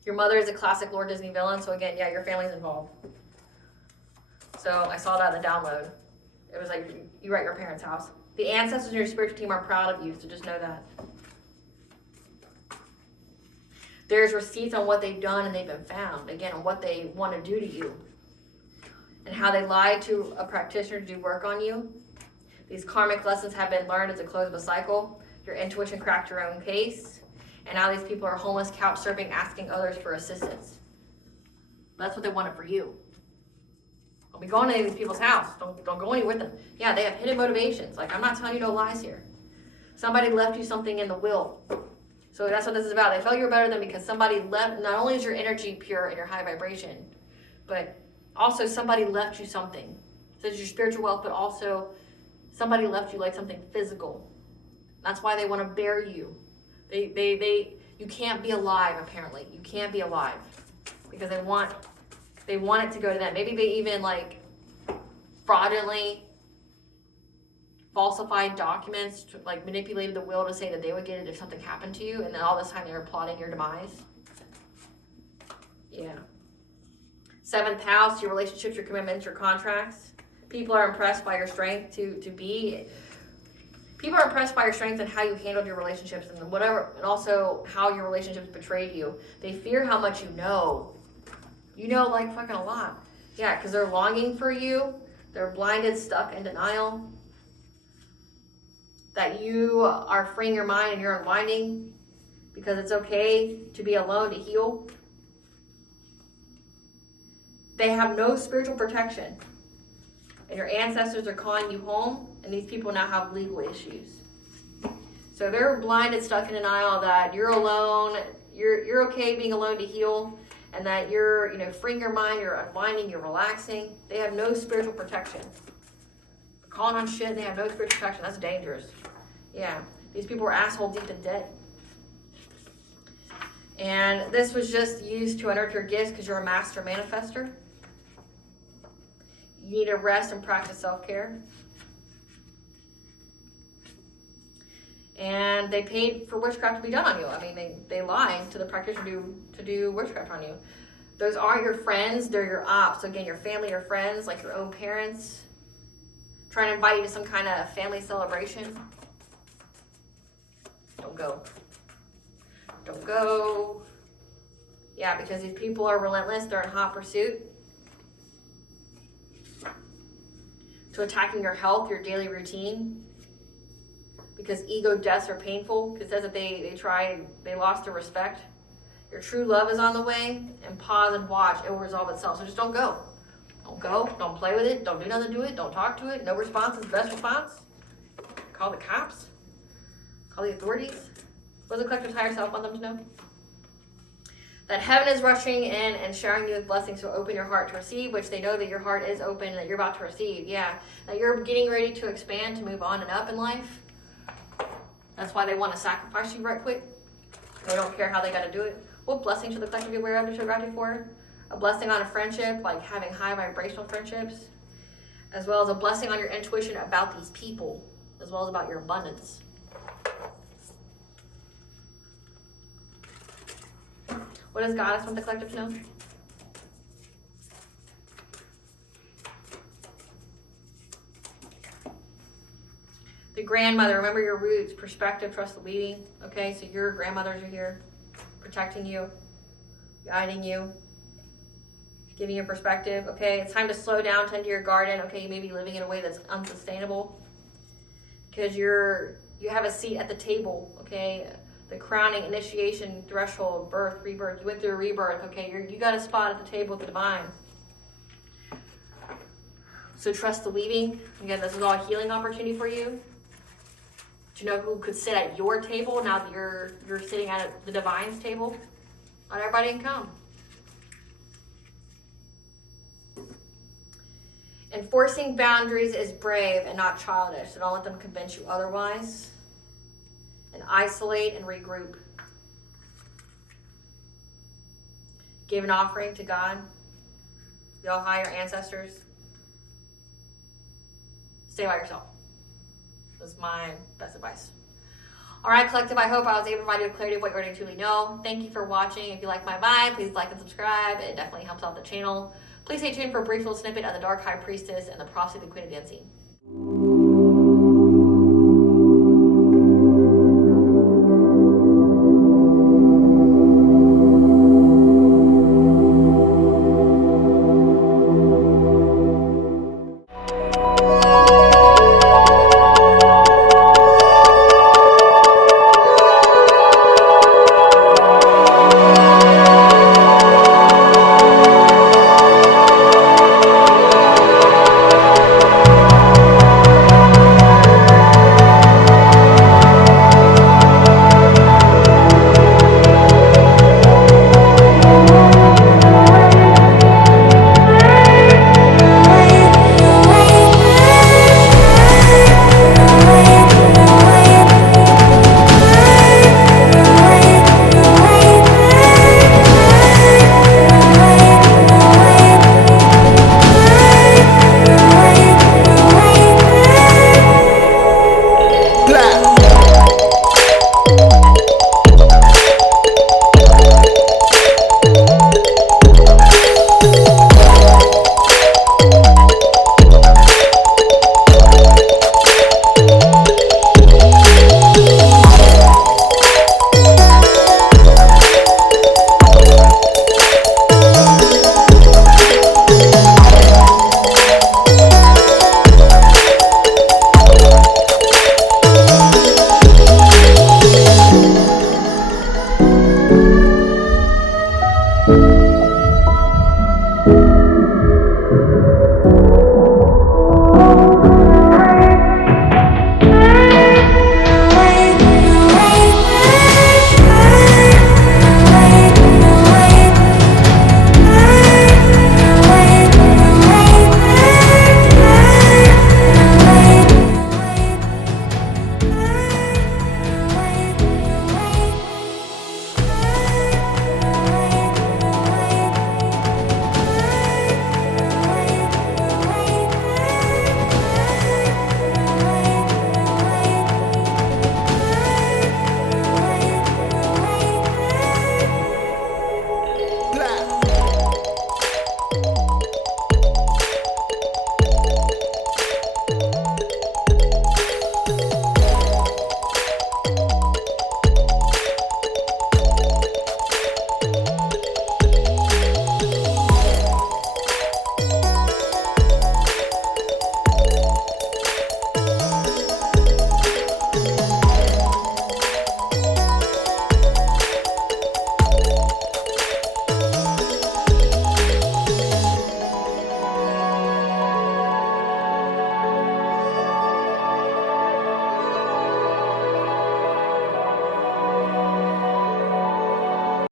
Your mother is a classic Lord Disney villain. So again, yeah, your family's involved. So I saw that in the download. It was like, you were at your parents' house. The ancestors in your spiritual team are proud of you, so just know that. There's receipts on what they've done and they've been found. Again, on what they want to do to you. And how they lied to a practitioner to do work on you. These karmic lessons have been learned at the close of a cycle. Your intuition cracked your own case. And now these people are homeless, couch surfing, asking others for assistance. That's what they wanted for you. Don't be going to these people's house. Don't go anywhere with them. Yeah, they have hidden motivations. Like, I'm not telling you no lies here. Somebody left you something in the will. So that's what this is about. They felt you were better than because somebody left. Not only is your energy pure and your high vibration, but also somebody left you something. So it's your spiritual wealth, but also somebody left you like something physical. That's why they want to bury you. You can't be alive, apparently. You can't be alive because they want it to go to them. Maybe they even like fraudulently falsified documents, like manipulated the will to say that they would get it if something happened to you, and then all this time they were plotting your demise. Yeah. 7th house, your relationships, your commitments, your contracts. People are impressed by your strength People are impressed by your strength and how you handled your relationships and whatever, and also how your relationships betrayed you. They fear how much you know. You know, like fucking a lot. Yeah, because they're longing for you. They're blinded, stuck in denial. That you are freeing your mind and you're unwinding because it's okay to be alone, to heal. They have no spiritual protection. And your ancestors are calling you home, and these people now have legal issues. So they're blinded, stuck in denial that you're alone, you're okay being alone to heal, and that you're, freeing your mind, you're unwinding, you're relaxing. They have no spiritual protection. They're calling on shit, and they have no spiritual protection. That's dangerous. Yeah, these people were asshole deep in debt. And this was just used to unearth your gifts because you're a master manifester. You need to rest and practice self-care. And they paid for witchcraft to be done on you. I mean, they lied to the practitioner to do witchcraft on you. Those aren't your friends, they're your ops. So again, your family or friends, like your own parents, trying to invite you to some kind of family celebration. Don't go. Don't go. Yeah, because these people are relentless. They're in hot pursuit to attacking your health, your daily routine. Because ego deaths are painful. It says that they lost their respect. Your true love is on the way. And pause and watch. It will resolve itself. So just don't go. Don't go. Don't play with it. Don't do nothing to it. Don't talk to it. No response is the best response. Call the cops. Call the authorities. What does the collective higher self want them to know? That heaven is rushing in and showering you with blessings to open your heart to receive, which they know that your heart is open and that you're about to receive. Yeah, that you're getting ready to expand, to move on and up in life. That's why they want to sacrifice you right quick. They don't care how they got to do it. What blessing should the collective be aware of to show gratitude for? A blessing on a friendship, like having high vibrational friendships, as well as a blessing on your intuition about these people, as well as about your abundance. What does Goddess want the collective to know? The grandmother, remember your roots, perspective, trust the leading. Okay, so your grandmothers are here, protecting you, guiding you, giving you perspective. Okay, it's time to slow down, tend to your garden. Okay, you may be living in a way that's unsustainable because you have a seat at the table. Okay, the crowning, initiation, threshold, birth, rebirth. You went through a rebirth. Okay, you got a spot at the table with the divine. So trust the leading. Again, this is all a healing opportunity for you. Do you know who could sit at your table now that you're sitting at the divine's table? Not everybody can come. Enforcing boundaries is brave and not childish, so don't let them convince you otherwise. And isolate and regroup. Give an offering to God, your higher ancestors. Stay by yourself. That's my best advice. All right, collective, I hope I was able to provide you with clarity of what you already truly know. Thank you for watching. If you like my vibe, please like and subscribe. It definitely helps out the channel. Please stay tuned for a brief little snippet of the Dark High Priestess and the Prophecy of the Queen of the Unseen.